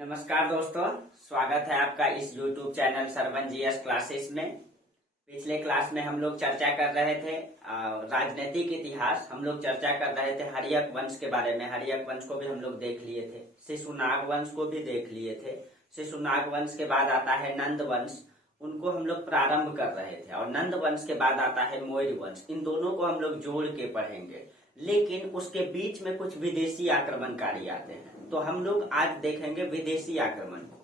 नमस्कार दोस्तों, स्वागत है आपका इस YouTube channel Sarvan GS classes में। पिछले क्लास में हम लोग चर्चा कर रहे थे राजनीतिक इतिहास। हम लोग चर्चा कर रहे थे हर्यक वंश के बारे में। हर्यक वंश को भी हम लोग देख लिए थे, शिशुनाग वंश को भी देख लिए थे। शिशुनाग वंश के बाद आता है नंद वंश, उनको हम लोग प्रारंभ कर रहे थे। और नंद वंश के बाद आता है मौर्य वंश। इन दोनों को हम लोग जोड़ के पढ़ेंगे, लेकिन उसके बीच में कुछ विदेशी आक्रमणकारी आते हैं। तो हम लोग आज देखेंगे विदेशी आक्रमण को।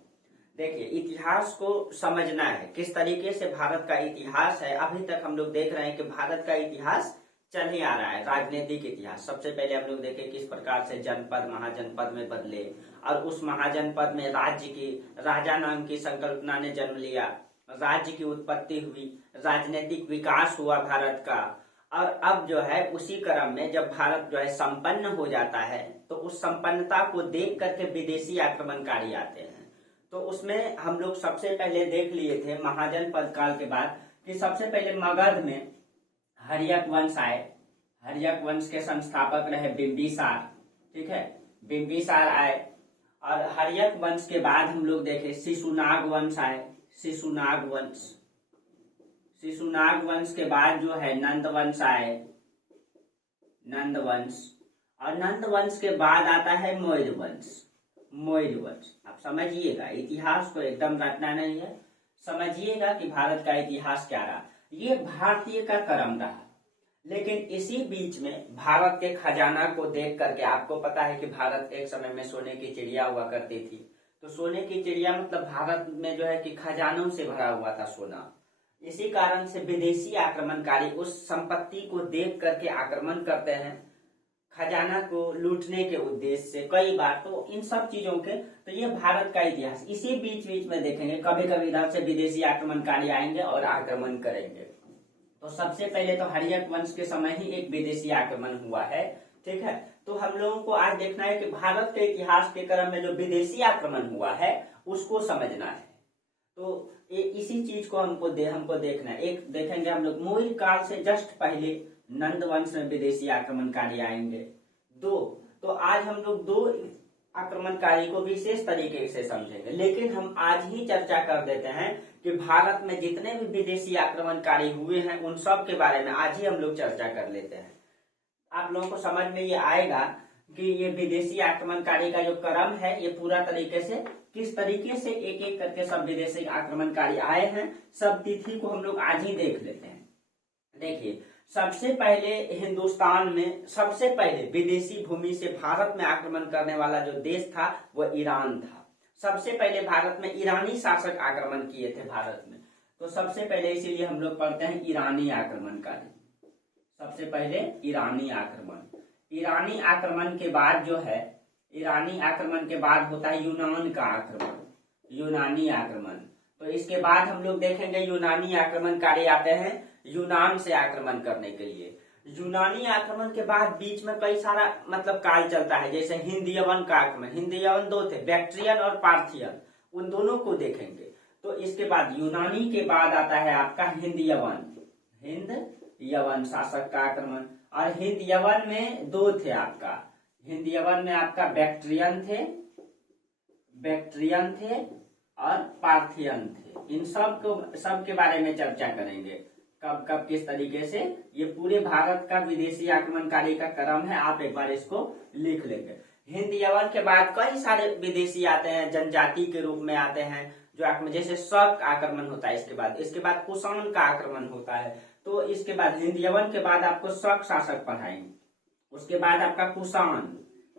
देखिए, इतिहास को समझना है, किस तरीके से भारत का इतिहास है। अभी तक हम लोग देख रहे हैं कि भारत का इतिहास चल ही आ रहा है, राजनीतिक इतिहास। सबसे पहले हम लोग देखें किस प्रकार से जनपद महाजनपद में बदले, और उस महाजनपद में राज्य की, राजा नाम की संकल्पना ने जन्म लिया, राज्य की उत्पत्ति हुई, राजनीतिक विकास हुआ भारत का। और अब जो है उसी क्रम में जब भारत जो है संपन्न हो जाता है, तो उस संपन्नता को देख करके विदेशी आक्रमणकारी आते हैं। तो उसमें हम लोग सबसे पहले देख लिए थे महाजनपद काल के बाद कि सबसे पहले मगध में हर्यक वंश आए। हर्यक वंश के संस्थापक रहे बिंबिसार, ठीक है, बिंबिसार आए। और हर्यक वंश के बाद हम लोग देखे शिशुनाग वंश आए। शिशुनाग वंश, शिशुनाग वंश के बाद जो है नंद वंश आए, नंद वंश। और नंद वंश के बाद आता है मौर्य वंश। मौर्य वंश, आप समझिएगा, इतिहास को एकदम रटना नहीं है, समझिएगा कि भारत का इतिहास क्या रहा। ये भारतीय का क्रम रहा, लेकिन इसी बीच में भारत के खजाना को देख करके, आपको पता है कि भारत एक समय में सोने की चिड़िया हुआ करती थी। तो सोने की चिड़िया मतलब भारत में जो है कि खजानों से भरा हुआ था सोना। इसी कारण से विदेशी आक्रमणकारी उस संपत्ति को देख करके आक्रमण करते हैं, खजाना को लूटने के उद्देश्य से कई बार। तो इन सब चीजों के, तो ये भारत का इतिहास। इसी बीच बीच में देखेंगे कभी कभी इधर से विदेशी आक्रमणकारी आएंगे और आक्रमण करेंगे। तो सबसे पहले तो हर्यक वंश के समय ही एक विदेशी आक्रमण हुआ है, ठीक है। तो हम लोगों को आज देखना है कि भारत के इतिहास के क्रम में जो विदेशी आक्रमण हुआ है उसको समझना है। तो इसी चीज को हमको देखना है। एक देखेंगे हम लोग मौर्य काल से जस्ट पहले नंद वंश में विदेशी आक्रमणकारी आएंगे। दो, तो आज हम लोग दो आक्रमणकारी को विशेष तरीके से समझेंगे। लेकिन हम आज ही चर्चा कर देते हैं कि भारत में जितने भी विदेशी आक्रमणकारी हुए हैं उन सब के बारे में आज ही हम लोग चर्चा कर लेते हैं। आप लोगों को समझ में ये आएगा कि ये विदेशी आक्रमणकारी का जो क्रम है, ये पूरा तरीके से किस तरीके से एक एक करके सब विदेशी आक्रमणकारी आए हैं, सब तिथि को हम लोग आज ही देख लेते हैं। देखिए, सबसे पहले हिंदुस्तान में सबसे पहले विदेशी भूमि से भारत में आक्रमण करने वाला जो देश था वो ईरान था। सबसे पहले भारत में ईरानी शासक आक्रमण किए थे भारत में। तो सबसे पहले इसीलिए हम लोग पढ़ते हैं ईरानी आक्रमणकारी। सबसे पहले ईरानी आक्रमण। ईरानी आक्रमण के बाद जो है, ईरानी आक्रमण के बाद होता है यूनान का आक्रमण, यूनानी आक्रमण। तो इसके बाद हम लोग देखेंगे यूनानी आक्रमणकारी आते हैं यूनान से आक्रमण करने के लिए। यूनानी आक्रमण के बाद बीच में कई सारा मतलब काल चलता है, जैसे हिंद यवन का आक्रमण। हिंद यवन दो थे, बैक्ट्रियन और पार्थियन, उन दोनों को देखेंगे। तो इसके बाद यूनानी के बाद आता है आपका हिंद यवन, हिंद यवन शासक का आक्रमण। और हिंद यवन में दो थे आपका, हिंद यवन में आपका बैक्ट्रियन थे और पार्थियन थे। इन सब के बारे में चर्चा करेंगे, कब कब किस तरीके से। ये पूरे भारत का विदेशी आक्रमणकारी का क्रम है, आप एक बार इसको लिख लेंगे। हिंद यवन के बाद कई सारे विदेशी आते हैं, जनजाति के रूप में आते हैं जो आक्रमण, जैसे शक आक्रमण होता है। इसके बाद कुषाण का आक्रमण होता है। तो इसके बाद हिंद यवन के बाद आपको शक शासक पढ़ाएंगे। उसके बाद आपका कुषाण,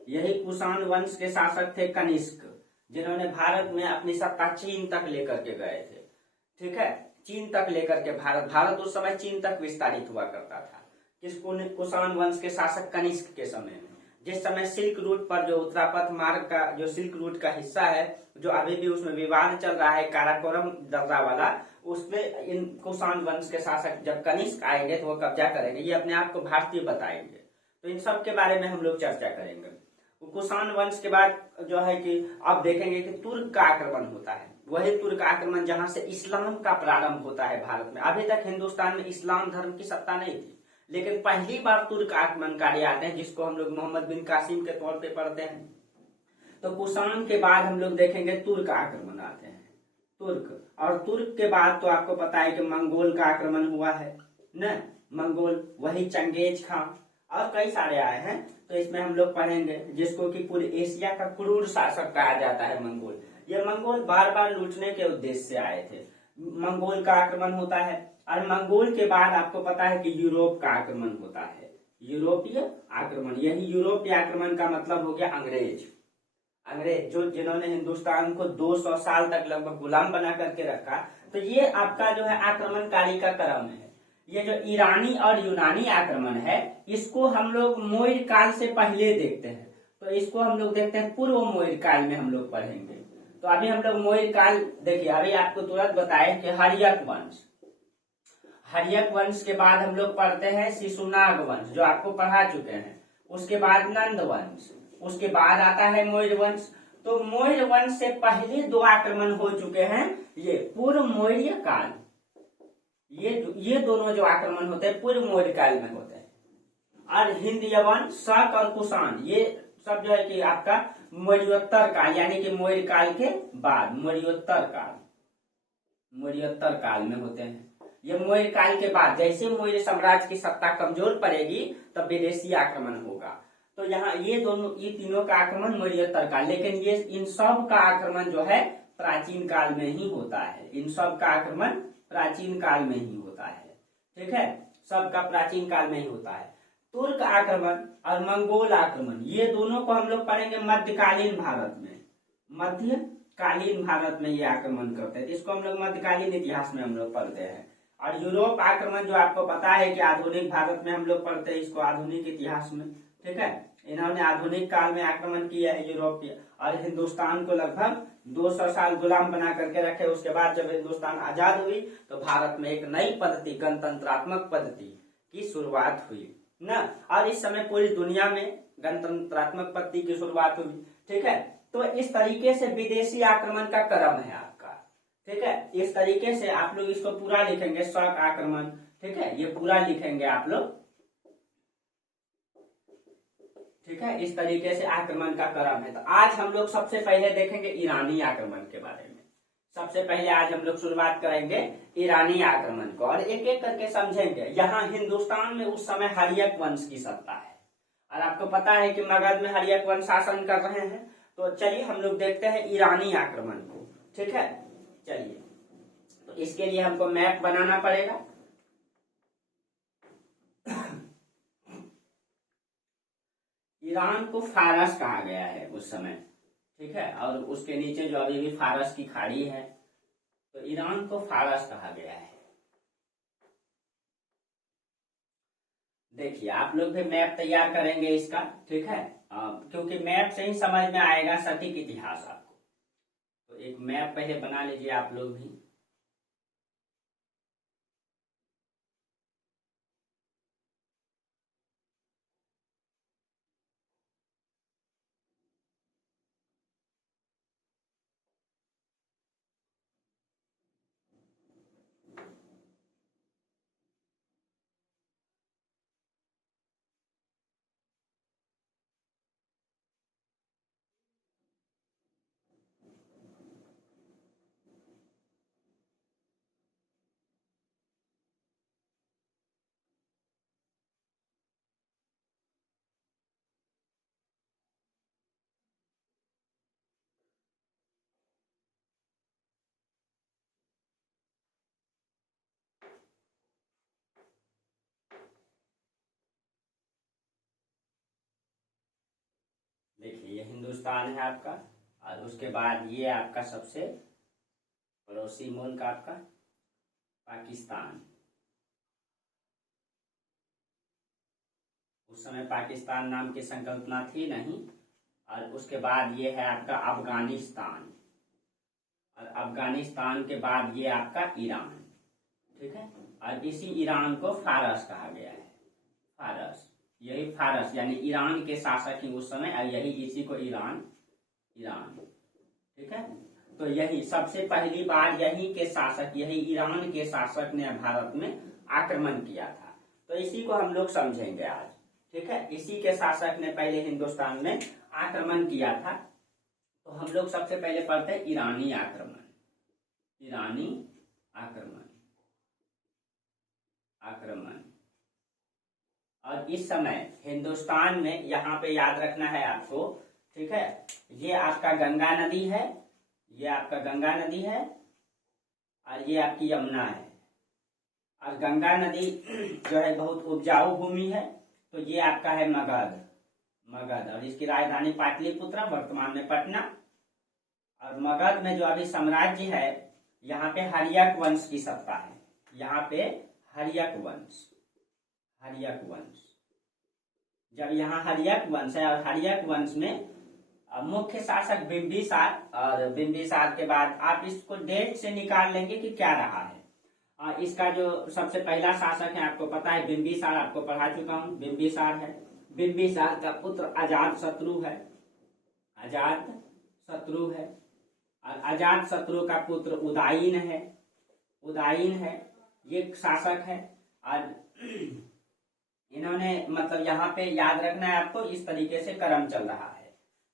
यही कुषाण वंश के शासक थे कनिष्क, जिन्होंने भारत में अपनी सत्ता चीन तक लेकर के गए थे, ठीक है। चीन तक लेकर के भारत उस समय चीन तक विस्तारित हुआ करता था। कुषाण वंश के शासक कनिष्क के समय में, जिस समय सिल्क रूट पर, जो उत्तरापथ मार्ग का जो सिल्क रूट का हिस्सा है, जो अभी भी उसमें विवाद चल रहा है, काराकोरम दर्रा वाला, उसमें इन कुषाण वंश के शासक जब कनिष्क आएंगे तो वो कब्जा करेंगे। ये अपने आप को भारतीय बताएंगे। तो इन सब के बारे में हम लोग चर्चा करेंगे। कुषाण वंश के बाद जो है कि अब देखेंगे कि तुर्क का आक्रमण होता है। वही तुर्क आक्रमण जहां से इस्लाम का प्रारंभ होता है भारत में। अभी तक हिंदुस्तान में इस्लाम धर्म की सत्ता नहीं थी, लेकिन पहली बार तुर्क आक्रमणकारी आते हैं, जिसको हम लोग मोहम्मद बिन कासिम के तौर पे पढ़ते हैं। तो तो कुषाण के बाद हम लोग देखेंगे तुर्क आक्रमण आते हैं, तुर्क। और तुर्क के बाद तो आपको पता है कि मंगोल का आक्रमण हुआ है न, मंगोल, वही चंगेज खां और कई सारे आए हैं। तो इसमें हम लोग पढ़ेंगे, जिसको कि पूरे एशिया का क्रूर शासक कहा जाता है मंगोल। ये मंगोल बार बार लूटने के उद्देश्य से आए थे। मंगोल का आक्रमण होता है और मंगोल के बाद आपको पता है कि यूरोप का आक्रमण होता है, यूरोपीय आक्रमण। यही यूरोपीय आक्रमण का मतलब हो गया अंग्रेज। अंग्रेज जो जिन्होंने हिंदुस्तान को 200 साल तक लगभग गुलाम बना करके रखा। तो ये आपका जो है आक्रमणकारी का क्रम है। ये जो ईरानी और यूनानी आक्रमण है, इसको हम लोग मौर्य काल से पहले देखते हैं। तो इसको हम लोग देखते हैं पूर्व मौर्य काल में हम लोग पढ़ेंगे। तो अभी हम लोग मौर्य काल देखिए, अभी आपको तुरंत बताए कि हर्यक वंश, हर्यक वंश के बाद हम लोग पढ़ते हैं शिशुनाग वंश, जो आपको पढ़ा चुके हैं। उसके बाद नंद वंश, उसके बाद आता है मौर्य वंश। तो मौर्य वंश से पहले 2 आक्रमण हो चुके हैं, ये पूर्व मौर्य काल। ये दोनों जो आक्रमण होते हैं पूर्व मौर्य काल में होते हैं। और हिंद यवन, शक और कुषाण, ये सब जो है कि आपका मौर्योत्तर काल, यानी कि मौर्य काल के बाद मौर्योत्तर काल में होते हैं। ये मौर्य काल के बाद जैसे मौर्य साम्राज्य की सत्ता कमजोर पड़ेगी तब विदेशी आक्रमण होगा। तो यहाँ ये तीनों का आक्रमण मौर्योत्तर काल, लेकिन ये इन सब का आक्रमण जो है प्राचीन काल में ही होता है। इन सब का आक्रमण प्राचीन काल में ही होता है, ठीक है, सबका प्राचीन काल में ही होता है। तुर्क आक्रमण और मंगोल आक्रमण, ये दोनों को हम लोग पढ़ेंगे मध्यकालीन भारत में। मध्यकालीन भारत में ये आक्रमण करते हैं, इसको हम लोग मध्यकालीन इतिहास में हम लोग पढ़ते हैं। और यूरोप आक्रमण जो आपको पता है कि आधुनिक भारत में हम लोग पढ़ते हैं इसको आधुनिक इतिहास में, ठीक है। इन्होंने आधुनिक काल में आक्रमण किया है यूरोप के, और हिंदुस्तान को लगभग 200 साल गुलाम बना करके रखे। उसके बाद जब हिंदुस्तान आजाद हुई तो भारत में एक नई पद्धति, गणतंत्रात्मक पद्धति की शुरुआत हुई ना। और इस समय पूरी दुनिया में गणतंत्रात्मक पद्धति की शुरुआत हुई, ठीक है। तो इस तरीके से विदेशी आक्रमण का क्रम है आपका, ठीक है। इस तरीके से आप लोग इसको पूरा लिखेंगे, शक आक्रमण, ठीक है, ये पूरा लिखेंगे आप लोग, ठीक है। इस तरीके से आक्रमण का क्रम है। तो आज हम लोग सबसे पहले देखेंगे ईरानी आक्रमण के बारे में। सबसे पहले आज हम लोग शुरुआत करेंगे ईरानी आक्रमण को, और एक एक करके समझेंगे। यहाँ हिंदुस्तान में उस समय हर्यक वंश की सत्ता है, और आपको पता है कि मगध में हर्यक वंश शासन कर रहे हैं। तो चलिए हम लोग देखते हैं ईरानी आक्रमण को, ठीक है। चलिए, तो इसके लिए हमको मैप बनाना पड़ेगा। ईरान को फारस कहा गया है उस समय, ठीक है, और उसके नीचे जो अभी भी फारस की खाड़ी है, तो ईरान को फारस कहा गया है। देखिए, आप लोग भी मैप तैयार करेंगे इसका, ठीक है, क्योंकि मैप से ही समझ में आएगा सटीक इतिहास आपको। तो एक मैप पहले बना लीजिए आप लोग भी। देखिए, ये हिंदुस्तान है आपका, और उसके बाद ये आपका सबसे पड़ोसी मुल्क आपका पाकिस्तान। उस समय पाकिस्तान नाम की संकल्पना थी नहीं। और उसके बाद ये है आपका अफगानिस्तान, और अफगानिस्तान के बाद ये आपका ईरान, ठीक है। और इसी ईरान को फारस कहा गया है, फारस। यही फारस यानी ईरान के शासक ही उस समय, और यही इसी को ईरान, ठीक है। तो यही सबसे पहली बार यही के शासक, यही ईरान के शासक ने भारत में आक्रमण किया था। तो इसी को हम लोग समझेंगे आज, ठीक है। इसी के शासक ने पहले हिंदुस्तान में आक्रमण किया था, तो हम लोग सबसे पहले पढ़ते हैं ईरानी आक्रमण। ईरानी आक्रमण और इस समय हिंदुस्तान में, यहाँ पे याद रखना है आपको, ठीक है, ये आपका गंगा नदी है, ये आपका गंगा नदी है और ये आपकी यमुना है। और गंगा नदी जो है बहुत उपजाऊ भूमि है, तो ये आपका है मगध। और इसकी राजधानी पाटलिपुत्र, वर्तमान में पटना। और मगध में जो अभी साम्राज्य है, यहाँ पे हर्यक वंश की सत्ता है। यहाँ पे हर्यक वंश। जब यहाँ हर्यक वंश है और हर्यक वंश में मुख्य शासक बिंबिसार, और बिंबिसार के बाद आप इसको डेट से निकाल लेंगे कि क्या रहा है। इसका जो सबसे पहला शासक है आपको पता है बिंबिसार, आपको पढ़ा चुका हूँ, बिंबिसार है। बिंबिसार का पुत्र अजातशत्रु है। और अजातशत्रु का पुत्र उदायीन है, ये शासक है। और इन्होंने मतलब यहाँ पे याद रखना है आपको, इस तरीके से क्रम चल रहा है।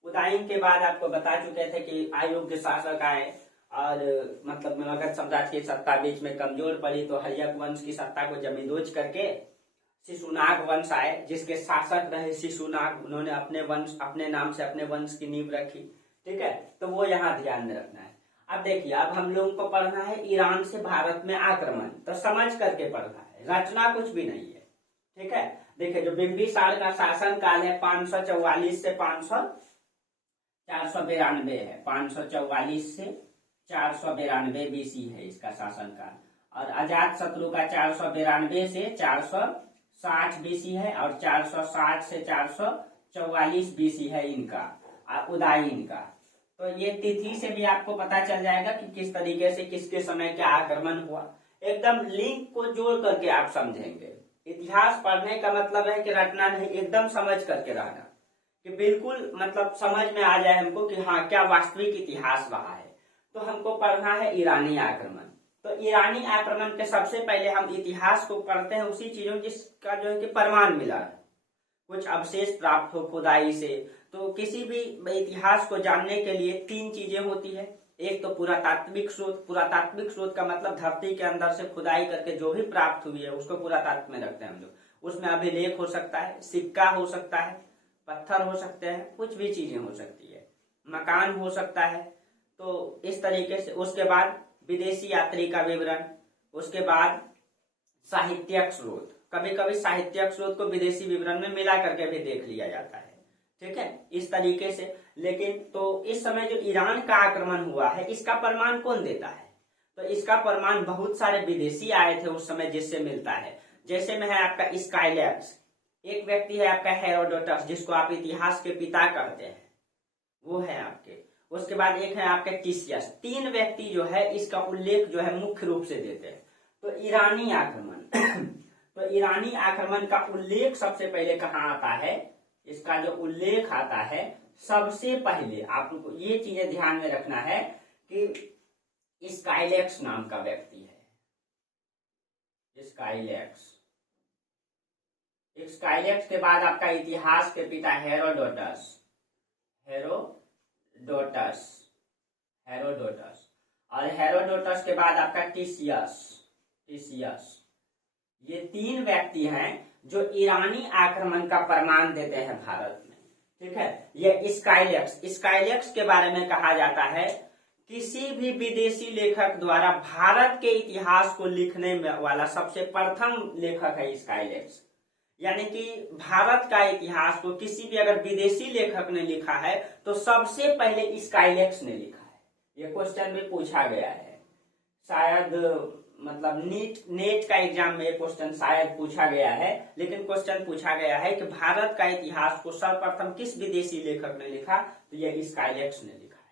उदायीन के बाद आपको बता चुके थे कि अयोग्य शासक आए और मतलब मगध साम्राज्य की सत्ता बीच में कमजोर पड़ी, तो हर्यक वंश की सत्ता को जमींदोज करके शिशुनाग वंश आए, जिसके शासक रहे शिशुनाग। उन्होंने अपने नाम से अपने वंश की नींव रखी, ठीक है। तो वो यहाँ ध्यान में रखना है। अब देखिए, अब हम लोगों को पढ़ना है ईरान से भारत में आक्रमण, तो समझ करके पढ़ना है, रचना कुछ भी नहीं है, ठीक है। देखिए, जो बिंबिसार का शासन काल है 544 से 492 है। 544 से 492 बीसी है इसका शासन काल। और अजातशत्रु का 492 से 460 बीसी है, और 460 से 444 बीसी है इनका उदायीन का। तो ये तिथि से भी आपको पता चल जाएगा कि किस तरीके से किसके समय क्या आक्रमण हुआ। एकदम लिंक को जोड़ करके आप समझेंगे। इतिहास पढ़ने का मतलब है कि रटना नहीं, एकदम समझ करके रहना, कि बिल्कुल मतलब समझ में आ जाए हमको कि हाँ क्या वास्तविक इतिहास रहा है। तो हमको पढ़ना है ईरानी आक्रमण। तो ईरानी आक्रमण के सबसे पहले हम इतिहास को पढ़ते हैं उसी चीजों जिसका जो है कि प्रमाण मिला है, कुछ अवशेष प्राप्त हो खुदाई से। तो किसी भी इतिहास को जानने के लिए 3 चीजें होती है। एक तो पुरातात्विक स्रोत का मतलब धरती के अंदर से खुदाई करके जो भी प्राप्त हुई है उसको पुरातात्व में रखते हैं हम लोग। उसमें अभिलेख हो सकता है, सिक्का हो सकता है, पत्थर हो सकते हैं, कुछ भी चीजें हो सकती है, मकान हो सकता है। तो इस तरीके से उसके बाद विदेशी यात्री का विवरण, उसके बाद साहित्यिक स्रोत, कभी कभी साहित्यिक स्रोत को विदेशी विवरण में मिला करके भी देख लिया जाता है, ठीक है, इस तरीके से। लेकिन तो इस समय जो ईरान का आक्रमण हुआ है इसका प्रमाण कौन देता है? तो इसका प्रमाण बहुत सारे विदेशी आए थे उस समय जिससे मिलता है। जैसे में है आपका स्काइलैब्स, एक व्यक्ति है आपका हेरोडोटस जिसको आप इतिहास के पिता कहते हैं, वो है आपके। उसके बाद एक है आपके टिसियस। 3 व्यक्ति जो है इसका उल्लेख जो है मुख्य रूप से देते हैं। तो ईरानी आक्रमण तो ईरानी आक्रमण का उल्लेख सबसे पहले कहाँ आता है? इसका जो उल्लेख आता है सबसे पहले, आपको ये चीजें ध्यान में रखना है कि स्काइलैक्स नाम का व्यक्ति है। स्काइलैक्स के बाद आपका इतिहास के पिता हेरोडोटस और हेरोडोटस के बाद आपका टिसियस। ये 3 व्यक्ति हैं जो ईरानी आक्रमण का प्रमाण देते हैं भारत में, ठीक है। ये स्काइलैक्स के बारे में कहा जाता है किसी भी विदेशी लेखक द्वारा भारत के इतिहास को लिखने वाला सबसे प्रथम लेखक है स्काइलैक्स। यानी कि भारत का इतिहास को किसी भी अगर विदेशी लेखक ने लिखा है तो सबसे पहले स्काइलैक्स ने लिखा है। ये क्वेश्चन भी पूछा गया है, शायद मतलब नेट का एग्जाम में ये क्वेश्चन शायद पूछा गया है, लेकिन क्वेश्चन पूछा गया है कि भारत का इतिहास को सर्वप्रथम किस विदेशी लेखक ने लिखा? तो ये स्काइलैक्स ने लिखा है।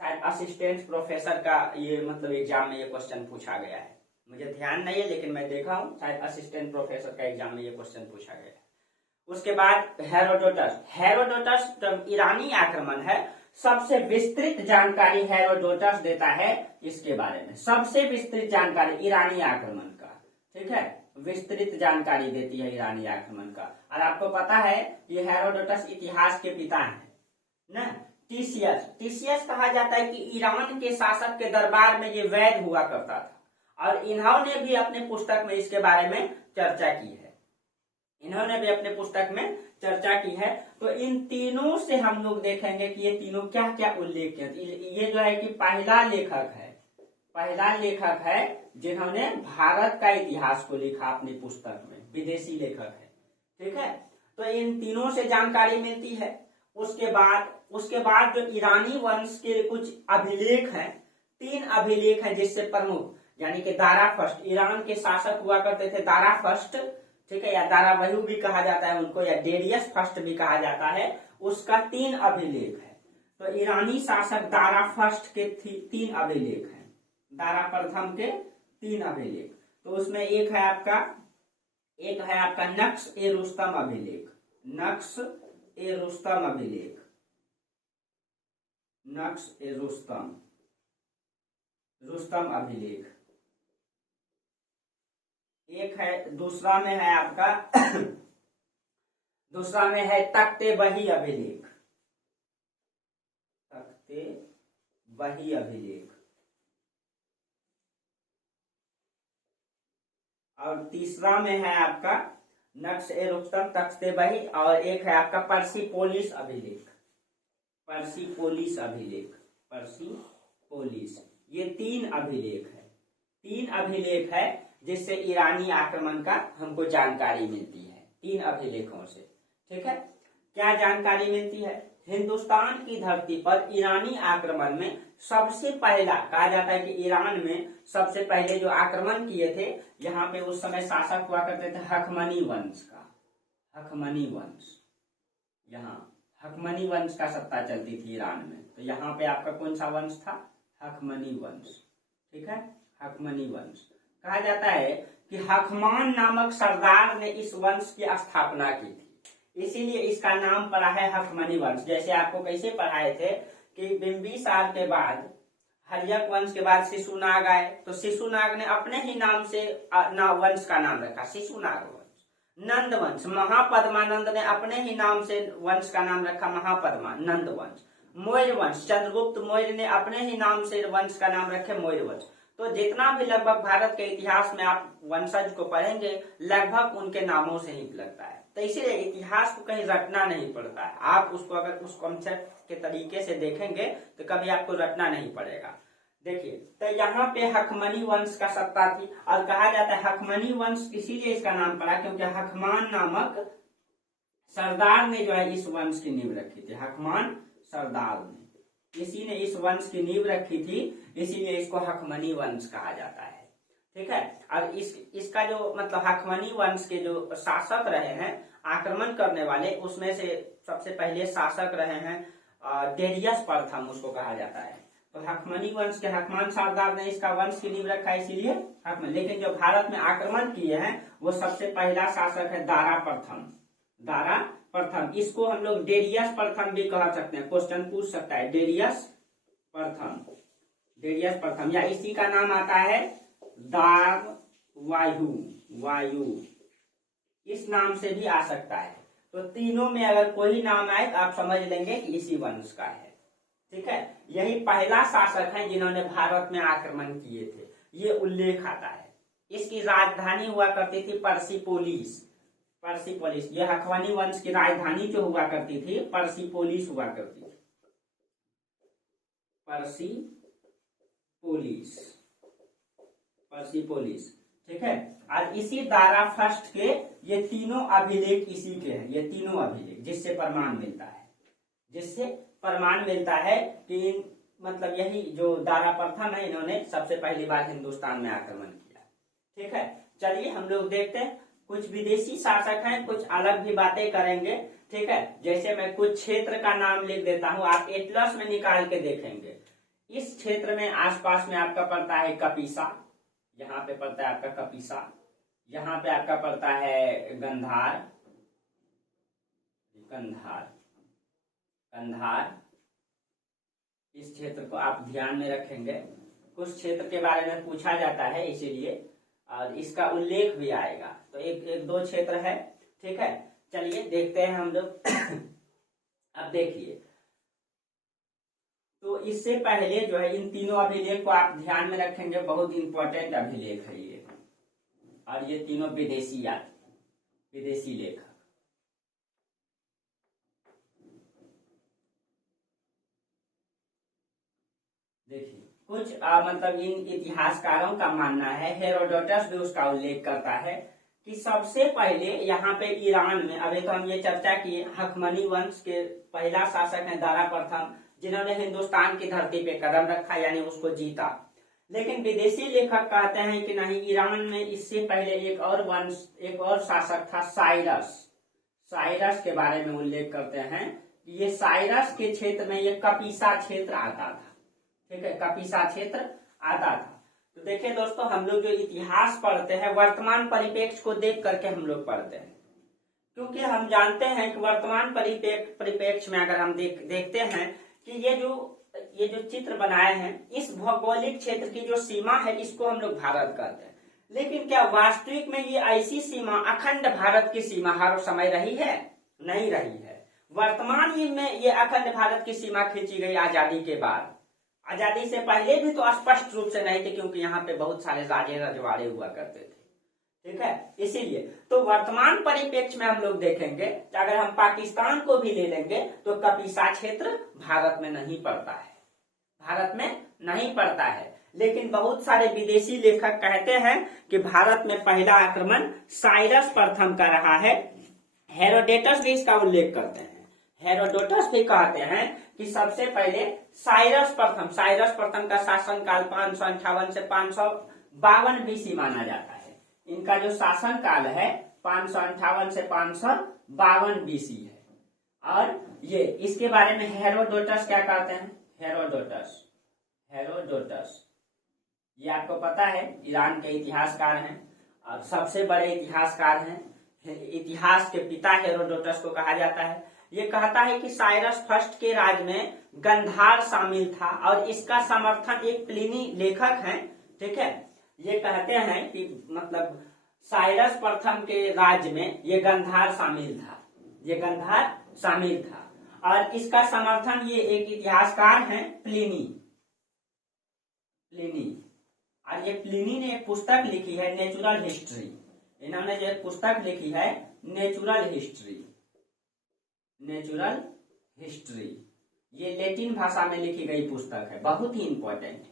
शायद असिस्टेंट प्रोफेसर का ये मतलब एग्जाम में ये क्वेश्चन पूछा गया है, मुझे ध्यान नहीं है लेकिन मैं देखा हूं, शायद असिस्टेंट प्रोफेसर का एग्जाम में ये क्वेश्चन पूछा गया है। उसके बाद हेरोडोटस जब ईरानी आक्रमण है सबसे विस्तृत जानकारी हेरोडोटस देता है इसके बारे में, सबसे विस्तृत जानकारी ईरानी आक्रमण का, ठीक है, विस्तृत जानकारी देती है ईरानी आक्रमण का। और आपको पता है ये हेरोडोटस इतिहास के पिता हैं ना। टीसीएस। टीसीएस कहा जाता है कि ईरान के शासक के दरबार में ये वैध हुआ करता था और इन्होंने भी अपने पुस्तक में इसके बारे में चर्चा की है। इन्होंने भी अपने पुस्तक में चर्चा की है। तो इन तीनों से हम लोग देखेंगे कि ये तीनों क्या क्या उल्लेख किए। ये जो है कि पहला लेखक है जिन्होंने भारत का इतिहास को लिखा अपनी पुस्तक में, विदेशी लेखक है। ठीक है, तो इन तीनों से जानकारी मिलती है। उसके बाद जो ईरानी वंश के कुछ अभिलेख हैं, 3 अभिलेख हैं जिससे प्रमुख, यानी कि दारा फर्स्ट, ईरान के शासक हुआ करते थे दारा फर्स्ट, ठीक है, या दारा वहू भी कहा जाता है उनको, या डेरियस फर्स्ट भी कहा जाता है, उसका 3 अभिलेख है। तो ईरानी शासक दारा फर्स्ट के 3 अभिलेख हैं, दारा प्रथम के 3 अभिलेख। तो उसमें एक है आपका नक्श ए रुस्तम अभिलेख, नक्श ए रुस्तम अभिलेख, नक्श ए रुस्तम अभिलेख एक है। दूसरा में है आपका दूसरा में है तख्ते बही अभिलेख, तख्ते बही अभिलेख। और तीसरा में है आपका नक्श ए रुस्तम, तख्ते बही, और एक है आपका पर्सिपोलिस अभिलेख, पर्सिपोलिस अभिलेख, पर्सिपोलिस। ये 3 अभिलेख है, 3 अभिलेख है जिससे ईरानी आक्रमण का हमको जानकारी मिलती है, 3 अभिलेखों से। ठीक है, क्या जानकारी मिलती है? हिंदुस्तान की धरती पर ईरानी आक्रमण में सबसे पहला, कहा जाता है कि ईरान में सबसे पहले जो आक्रमण किए थे, यहाँ पे उस समय शासक हुआ करते थे हखमनी वंश का, हखमनी वंश। यहाँ हखमनी वंश का सत्ता चलती थी ईरान में। तो यहाँ पे आपका कौन सा वंश था? हखमनी वंश। ठीक है, हखमनी वंश। कहा जाता है कि हखमान नामक सरदार ने इस वंश की स्थापना की थी, इसीलिए इसका नाम पड़ा है हखमनी वंश। जैसे आपको कैसे पढ़ाए थे कि बिंबिसार के बाद, हर्यक वंश के बाद शिशुनाग आए, तो शिशुनाग ने अपने ही नाम से वंश का नाम रखा, शिशुनाग वंश। नंद वंश, महापद्मानंद ने अपने ही नाम से वंश का नाम रखा, महापद्मानंद वंश। मौर्य वंश, चंद्रगुप्त मौर्य ने अपने ही नाम से वंश का नाम रखे, मौर्य वंश। तो जितना भी लगभग भारत के इतिहास में आप वंशज को पढ़ेंगे, लगभग उनके नामों से ही लगता है। तो इसीलिए इतिहास को कहीं रटना नहीं पड़ता है। आप उसको अगर उस कॉन्सेप्ट के तरीके से देखेंगे तो कभी आपको रटना नहीं पड़ेगा। देखिए, तो यहाँ पे हखमनी वंश का सत्ता थी, और कहा जाता है हखमनी वंश इसीलिए इसका नाम पड़ा क्योंकि हखमान नामक सरदार ने जो है इस वंश की नींव रखी थी। हखमान सरदार ने, इसी ने इस वंश की नींव रखी थी, इसीलिए इसको हखमनी वंश कहा जाता है। ठीक है, और इसका जो मतलब हखमनी वंश के जो शासक रहे हैं, आक्रमण करने वाले, उसमें से सबसे पहले शासक रहे हैं डेरियस प्रथम, उसको कहा जाता है। तो हखमनी वंश के हखमान सरदार ने इसका वंश की नींव रखा, इसीलिए हखमन। लेकिन जो भारत में आक्रमण किए हैं वो सबसे पहला शासक है दारा प्रथम, दारा प्रथम। इसको हम लोग डेरियस प्रथम भी कह सकते हैं, क्वेश्चन पूछ सकता है, डेरियस प्रथम, डेरियस प्रथम, या इसी का नाम आता है दार वायु, इस नाम से भी आ सकता है। तो तीनों में अगर कोई नाम आए तो आप समझ लेंगे कि इसी वंश का है। ठीक है, यही पहला शासक है जिन्होंने भारत में आक्रमण किए थे, ये उल्लेख आता है। इसकी राजधानी हुआ करती थी पर्सिपोलिस, पर्सिपोलिस। यह हखमनी वंश की राजधानी जो हुआ करती थी पर्सिपोलिस हुआ करती थी, पर्सिपोलिस, पर्सिपोलिस। ठीक है, और इसी दारा फर्स्ट के ये तीनों अभिलेख इसी के हैं, ये तीनों अभिलेख जिससे प्रमाण मिलता है, जिससे प्रमाण मिलता है कि मतलब यही जो दारा प्रथम है, इन्होंने सबसे पहली बार हिंदुस्तान में आक्रमण किया। ठीक है, चलिए हम लोग देखते हैं। कुछ विदेशी शासक हैं, कुछ अलग भी बातें करेंगे। ठीक है, जैसे मैं कुछ क्षेत्र का नाम लिख देता हूं, आप एटलस में निकाल के देखेंगे। इस क्षेत्र में आसपास में आपका पड़ता है कपिसा, यहाँ पे पड़ता है आपका कपिसा, यहाँ पे आपका पड़ता है गंधार, कंधार। इस क्षेत्र को आप ध्यान में रखेंगे। कुछ क्षेत्र के बारे में पूछा जाता है इसीलिए, और इसका उल्लेख भी आएगा। तो एक दो क्षेत्र है। ठीक है, चलिए देखते हैं हम लोग। अब देखिए, तो इससे पहले जो है इन तीनों अभिलेख को आप ध्यान में रखेंगे, बहुत इंपॉर्टेंट अभिलेख है ये, और ये तीनों विदेशी लेखक। देखिए कुछ मतलब इन इतिहासकारों का मानना है, हेरोडोटस भी उसका उल्लेख करता है कि सबसे पहले यहाँ पे ईरान में, अभी तो हम ये चर्चा किए, हखमनी वंश के पहला शासक है दारा प्रथम, जिन्होंने हिंदुस्तान की धरती पे कदम रखा, यानी उसको जीता। लेकिन विदेशी लेखक कहते हैं कि नहीं, ईरान में इससे पहले एक और शासक था, साइरस के बारे में उल्लेख करते हैं कि ये साइरस के क्षेत्र में ये कपीसा क्षेत्र आता था। ठीक है, कपीसा क्षेत्र आता था। तो देखिए दोस्तों, हम लोग जो इतिहास पढ़ते हैं वर्तमान परिप्रेक्ष्य को देख करके हम लोग पढ़ते हैं, क्योंकि हम जानते हैं कि वर्तमान परिप्रेक्ष्य में अगर हम देखते हैं कि ये जो चित्र बनाए हैं, इस भौगोलिक क्षेत्र की जो सीमा है इसको हम लोग भारत कहते हैं। लेकिन क्या वास्तविक में ये ऐसी सीमा, अखंड भारत की सीमा हर समय रही है? नहीं रही है। वर्तमान में ये अखंड भारत की सीमा खींची गई आजादी के बाद। आजादी से पहले भी तो स्पष्ट रूप से नहीं थे, क्योंकि यहाँ पे बहुत सारे राजे रजवाड़े हुआ करते थे। ठीक है, इसीलिए तो वर्तमान परिप्रेक्ष्य में हम लोग देखेंगे, अगर हम पाकिस्तान को भी ले लेंगे तो कपीसा क्षेत्र भारत में नहीं पड़ता है, भारत में नहीं पड़ता है। लेकिन बहुत सारे विदेशी लेखक कहते हैं कि भारत में पहला आक्रमण साइरस प्रथम का रहा है। हेरोडोटस भी इसका उल्लेख करते हैं। हेरोडोटस भी कहते हैं कि सबसे पहले साइरस प्रथम का शासनकाल 558 से 552 बीसी माना जाता है। इनका जो शासन काल है 558 से 552 बीसी है। और ये इसके बारे में हेरोडोटस क्या कहते हैं? हेरोडोटस ये आपको पता है, ईरान के इतिहासकार हैं और सबसे बड़े इतिहासकार हैं। इतिहास के पिता हेरोडोटस को कहा जाता है। ये कहता है कि साइरस फर्स्ट के राज में गंधार शामिल था, और इसका समर्थन एक प्लिनी लेखक हैं। ठीक है, ये कहते हैं कि मतलब साइरस प्रथम के राज में ये गंधार शामिल था, और इसका समर्थन ये एक इतिहासकार हैं प्लिनी। और ये प्लिनी ने एक पुस्तक लिखी है नेचुरल हिस्ट्री। इन्होंने जो एक पुस्तक लिखी है नेचुरल हिस्ट्री, ये लैटिन भाषा में लिखी गई पुस्तक है, बहुत ही इंपॉर्टेंट।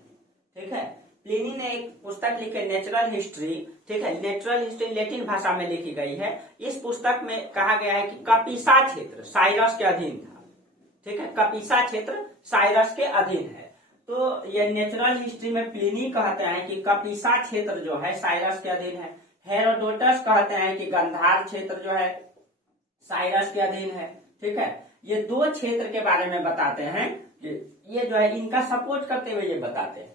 ठीक है, प्लिनी ने एक पुस्तक लिखी है नेचुरल हिस्ट्री। ठीक है, नेचुरल हिस्ट्री लैटिन भाषा में लिखी गई है। इस पुस्तक में कहा गया है कि कपीसा क्षेत्र साइरस के अधीन था। ठीक है, कपीसा क्षेत्र साइरस के अधीन है। तो ये नेचुरल हिस्ट्री में प्लिनी कहते हैं कि कपीसा क्षेत्र जो है साइरस के अधीन है। हेरोडोटस कहते हैं कि गंधार क्षेत्र जो है साइरस के अधीन है। ठीक है, ये दो क्षेत्र के बारे में बताते हैं, ये जो है इनका सपोर्ट करते हुए ये बताते हैं।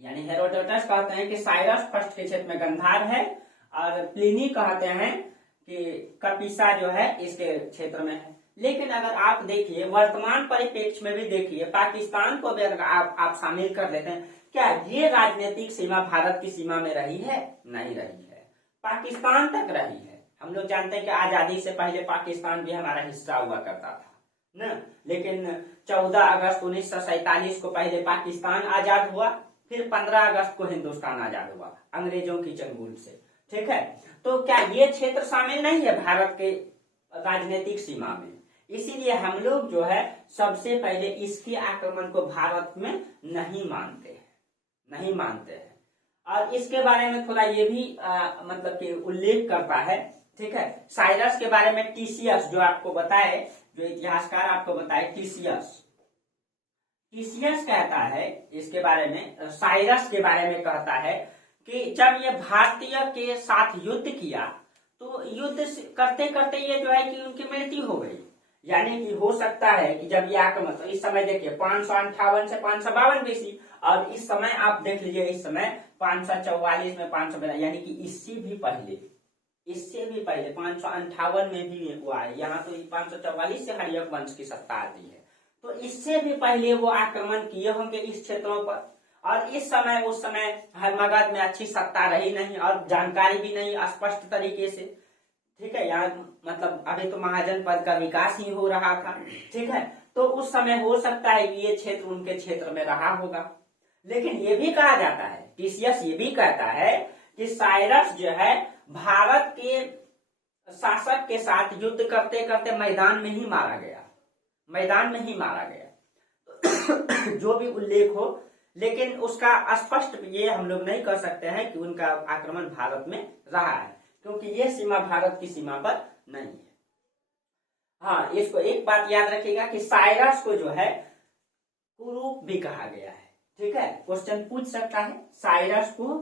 यानी हेरोडोटस कहते हैं कि साइरस फर्स्ट के क्षेत्र में गंधार है, और प्लिनी कहते हैं कि कपीसा जो है इसके क्षेत्र में है। लेकिन अगर आप देखिए वर्तमान परिप्रेक्ष्य में भी देखिए, पाकिस्तान को भी अगर आप शामिल कर देते हैं, क्या ये राजनीतिक सीमा भारत की सीमा में रही है? नहीं रही है, पाकिस्तान तक रही है। हम लोग जानते हैं कि आजादी से पहले पाकिस्तान भी हमारा हिस्सा हुआ करता था न, लेकिन 14 अगस्त 1947 को पहले पाकिस्तान आजाद हुआ, फिर 15 अगस्त को हिंदुस्तान आजाद हुआ अंग्रेजों की चंगुल से। ठीक है, तो क्या ये क्षेत्र शामिल नहीं है भारत के राजनीतिक सीमा में? इसीलिए हम लोग जो है सबसे पहले इसके आक्रमण को भारत में नहीं मानते हैं। और इसके बारे में थोड़ा ये भी मतलब कि उल्लेख करता है। ठीक है, साइरस के बारे में टीसीएस जो आपको बताए, जो इतिहासकार आपको बताए, टीसीएस कहता है इसके बारे में, साइरस के बारे में कहता है कि जब ये भारतीय के साथ युद्ध किया तो युद्ध करते करते ये जो है कि उनकी मृत्यु हो गई। यानी कि हो सकता है कि जब ये आक्रमण, तो इस समय देखिए 558 से 552 बीसी, और इस समय आप देख लीजिए इस समय 544 में 552, यानी कि इससे भी पहले 558 में भी हुआ है। यहाँ तो 544 से हर्यक वंश की सत्ता आती है, तो इससे भी पहले वो आक्रमण किए होंगे इस क्षेत्रों पर। और उस समय मगध में अच्छी सत्ता रही नहीं, और जानकारी भी नहीं स्पष्ट तरीके से। ठीक है, यहाँ मतलब अभी तो महाजन पद का विकास ही हो रहा था। ठीक है, तो उस समय हो सकता है कि ये क्षेत्र उनके क्षेत्र में रहा होगा। लेकिन ये भी कहा जाता है, टीसीएस ये भी कहता है कि साइरस जो है भारत के शासक के साथ युद्ध करते करते मैदान में ही मारा गया, मैदान में ही मारा गया। जो भी उल्लेख हो, लेकिन उसका स्पष्ट ये हम लोग नहीं कर सकते हैं कि उनका आक्रमण भारत में रहा है, क्योंकि ये सीमा भारत की सीमा पर नहीं है। हाँ, इसको एक बात याद रखिएगा कि साइरस को जो है कुरूप भी कहा गया है। ठीक है, क्वेश्चन पूछ सकता है, साइरस को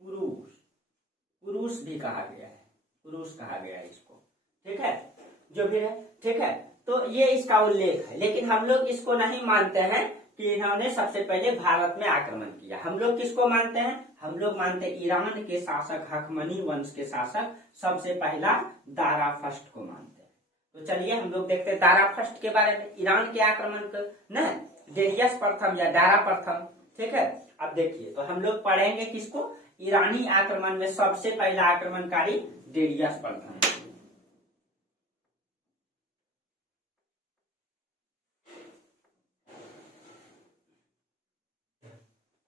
पुरुष भी कहा गया है, पुरुष कहा गया है इसको। ठीक है, जो भी है। ठीक है, तो ये इसका उल्लेख है, लेकिन हम लोग इसको नहीं मानते हैं कि इन्होंने सबसे पहले भारत में आक्रमण किया। हम लोग किसको मानते हैं? हम लोग मानते हैं ईरान के शासक हखमनी वंश के शासक सबसे पहला दारा फर्स्ट को मानते हैं। तो चलिए हम लोग देखते हैं दारा फर्स्ट के बारे में, ईरान के आक्रमण का न डेरियस प्रथम या दारा प्रथम। ठीक है, अब देखिए तो हम लोग पढ़ेंगे किसको? ईरानी आक्रमण में सबसे पहला आक्रमणकारी डेरियस प्रथम।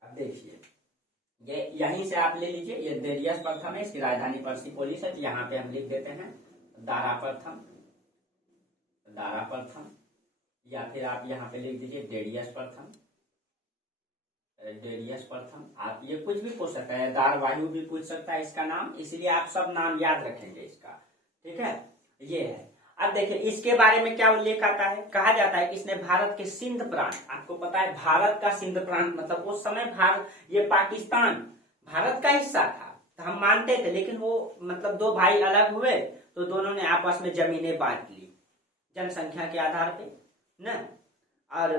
अब देखिए ये यहीं से आप ले लीजिए, ये डेरियस प्रथम है, इसकी राजधानी पर्सिपोलिस है। यहाँ पे हम लिख देते हैं दारा प्रथम, दारा प्रथम, या फिर आप यहाँ पे लिख दीजिए डेरियस प्रथम, डेरियस प्रथम। आप ये कुछ भी पूछ सकते हैं, दारवायु भी पूछ सकता है इसका नाम, इसलिए आप सब नाम याद रखेंगे इसका। ठीक है, ये है। अब देखिए इसके बारे में क्या उल्लेख आता है, कहा जाता है कि इसने भारत के सिंध प्रांत, आपको पता है भारत का सिंध प्रांत मतलब उस समय भारत, ये पाकिस्तान भारत का हिस्सा था, तो हम मानते थे, लेकिन वो मतलब दो भाई अलग हुए तो दोनों ने आपस में जमीनें बांट ली जनसंख्या के आधार पे न। और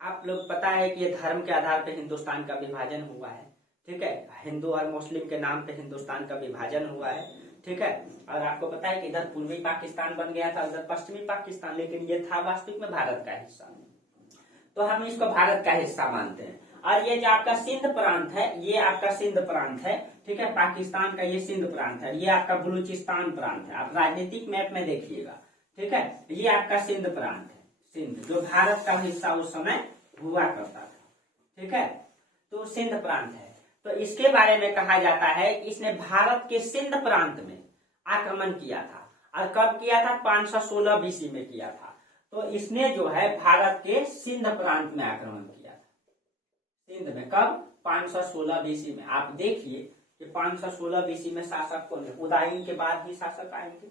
आप लोग पता है कि ये धर्म के आधार पे हिंदुस्तान का विभाजन हुआ है। ठीक है, हिंदू और मुस्लिम के नाम पे हिंदुस्तान का विभाजन हुआ है। ठीक है, और आपको पता है कि इधर पूर्वी पाकिस्तान बन गया था, उधर पश्चिमी पाकिस्तान, लेकिन ये था वास्तविक में भारत का हिस्सा, तो हम इसको भारत का हिस्सा मानते हैं। और ये जो आपका सिंध प्रांत है, ये आपका सिंध प्रांत है। ठीक है, पाकिस्तान का ये सिंध प्रांत है, ये आपका बलूचिस्तान प्रांत है। आप राजनीतिक मैप में देखिएगा। ठीक है, ये आपका सिंध प्रांत है, सिंध जो भारत का हिस्सा उस समय हुआ करता था। ठीक है, तो सिंध प्रांत है। तो इसके बारे में कहा जाता है कि इसने भारत के सिंध प्रांत में आक्रमण किया था। और कब किया था? 516 बीसी में किया था। तो इसने जो है भारत के सिंध प्रांत में आक्रमण किया था। सिंध में कब? 516 बीसी में। आप देखिए कि 516 बीसी में शासक कौन है? उदयन के बाद ही शासक आएंगे,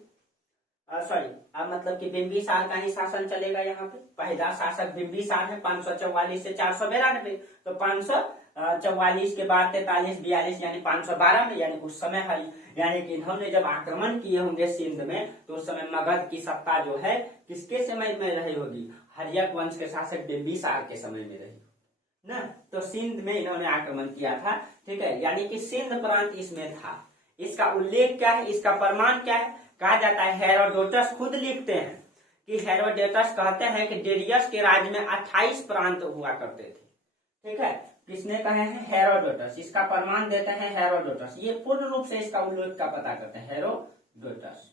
सॉरी अब मतलब कि बिंबिसार का ही शासन चलेगा। यहाँ पे पहला शासक बिंबिसार है 544 से 492। तो 544 के बाद 43 42 यानी 512 में, यानी उस समय है, यानी कि इन्होंने जब आक्रमण किए होंगे सिंध में, तो उस समय मगध की सत्ता जो है किसके समय में रही होगी? हर्यक वंश के शासक बिंबिसार के समय में रही ना। तो सिंध में इन्होंने आक्रमण किया था। ठीक है, यानी कि सिंध प्रांत इसमें था। इसका उल्लेख क्या है, इसका प्रमाण क्या है? कहा जाता है, हेरोडोटस खुद लिखते हैं कि हेरोडोटस कहते हैं कि डेरियस के राज्य में 28 प्रांत हुआ करते थे। ठीक है, किसने कहे हैं? हेरोडोटस। इसका प्रमाण देते हैं हेरोडोटस। ये पूर्ण रूप से इसका उल्लेख का पता करते हैं हेरोडोटस।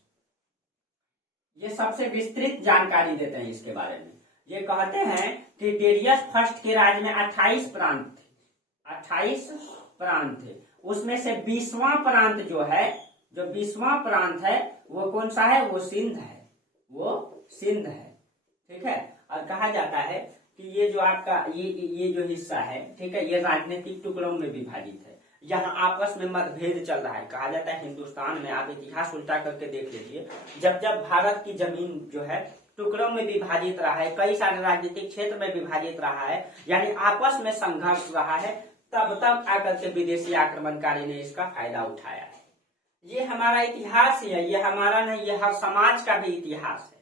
ये सबसे विस्तृत जानकारी देते हैं इसके बारे में। ये कहते हैं कि डेरियस फर्स्ट के राज्य में 28 प्रांत थे, 28 प्रांत थे। उसमें से 20वां प्रांत जो है, जो 20वां प्रांत है वो कौन सा है? वो सिंध है, वो सिंध है। ठीक है, और कहा जाता है कि ये जो आपका ये जो हिस्सा है, ठीक है, ये राजनीतिक टुकड़ों में विभाजित है। यहाँ आपस में मतभेद चल रहा है। कहा जाता है हिंदुस्तान में, आप इतिहास उल्टा करके देख लीजिए, जब जब भारत की जमीन जो है टुकड़ों में विभाजित रहा है, कई सारे राजनीतिक क्षेत्र में विभाजित रहा है, यानी आपस में संघर्ष रहा है, तब तब आकर के विदेशी आक्रमणकारी ने इसका फायदा उठाया है। ये हमारा इतिहास ही है, ये हमारा नहीं, ये हर समाज का भी इतिहास है।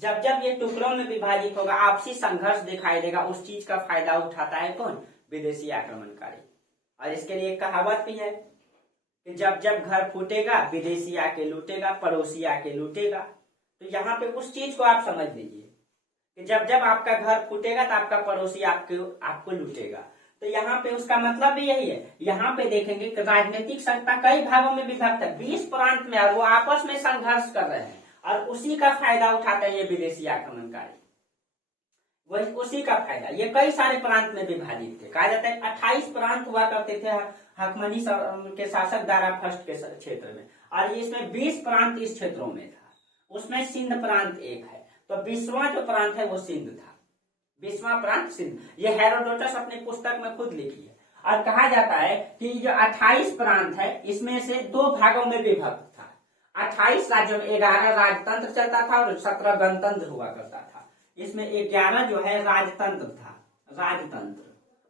जब जब ये टुकड़ों में विभाजित होगा, आपसी संघर्ष दिखाई देगा, उस चीज का फायदा उठाता है कौन? विदेशी आक्रमणकारी। और इसके लिए एक कहावत भी है कि जब जब घर फूटेगा विदेशी आके लूटेगा, पड़ोसी आके लूटेगा। तो यहाँ पे उस चीज को आप समझ लीजिए कि जब जब आपका घर फूटेगा तो आपका पड़ोसी आपको लूटेगा। तो यहाँ पे उसका मतलब भी यही है। यहाँ पे देखेंगे कि राजनीतिक सत्ता कई भागों में विभक्त है, 20 प्रांत में, और वो आपस में संघर्ष कर रहे हैं और उसी का फायदा उठाते हैं ये विदेशी आक्रमणकारी। वही उसी का फायदा। ये कई सारे प्रांत में विभाजित थे। कहा जाता है 28 प्रांत हुआ करते थे हकमनी के शासक दारा फर्स्ट के क्षेत्र में, और इसमें 20 प्रांत इस क्षेत्रों में था। उसमें सिंध प्रांत एक है, तो 20वां जो प्रांत है वो सिंध था। 20वां प्रांत सिंध। ये हेरोडोटस अपनी पुस्तक में खुद लिखी है। और कहा जाता है कि जो 28 प्रांत है इसमें से 2 भागों में विभक्त था। 28 राज्यों में 11 राजतंत्र चलता था और 17 गणतंत्र हुआ करता था। इसमें 11 जो है राजतंत्र था, राजतंत्र,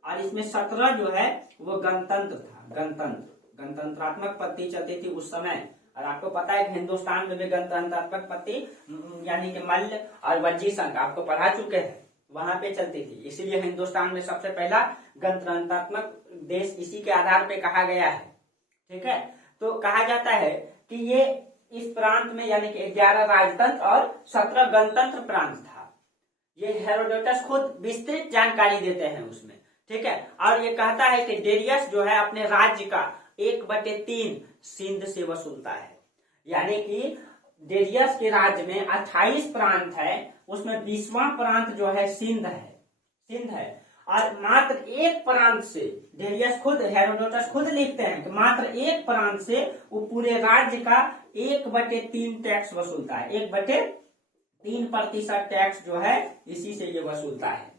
और इसमें 17 जो है वो गणतंत्र था, गणतंत्र। गणतंत्रात्मक पद्धति चलती थी उस समय। और आपको पता है हिंदुस्तान में भी गणतंत्रात्मक पद्धति यानी कि मल्ल और वज्जी संघ आपको पढ़ा चुके हैं, वहां पे चलती थी। इसीलिए हिंदुस्तान में सबसे पहला गणतंत्रात्मक देश इसी के आधार पे कहा गया है। ठीक है, तो कहा जाता है कि ये इस प्रांत में यानी कि 11 राजतंत्र और 17 गणतंत्र प्रांत था। ये हेरोडोटस खुद विस्तृत जानकारी देते हैं उसमें। ठीक है, और ये कहता है कि डेरियस जो है अपने राज्य का 1/3 सिंध से वसूलता है। यानी कि डेरियस के राज्य में 28 प्रांत है, उसमें 20वां प्रांत जो है सिंध है, सिंध है। और मात्र एक प्रांत से डेरियस खुद, हेरोडोटस खुद लिखते हैं कि मात्र एक प्रांत से वो पूरे राज्य का 1/3 टैक्स वसूलता है। 1/3% टैक्स जो है इसी से ये वसूलता है।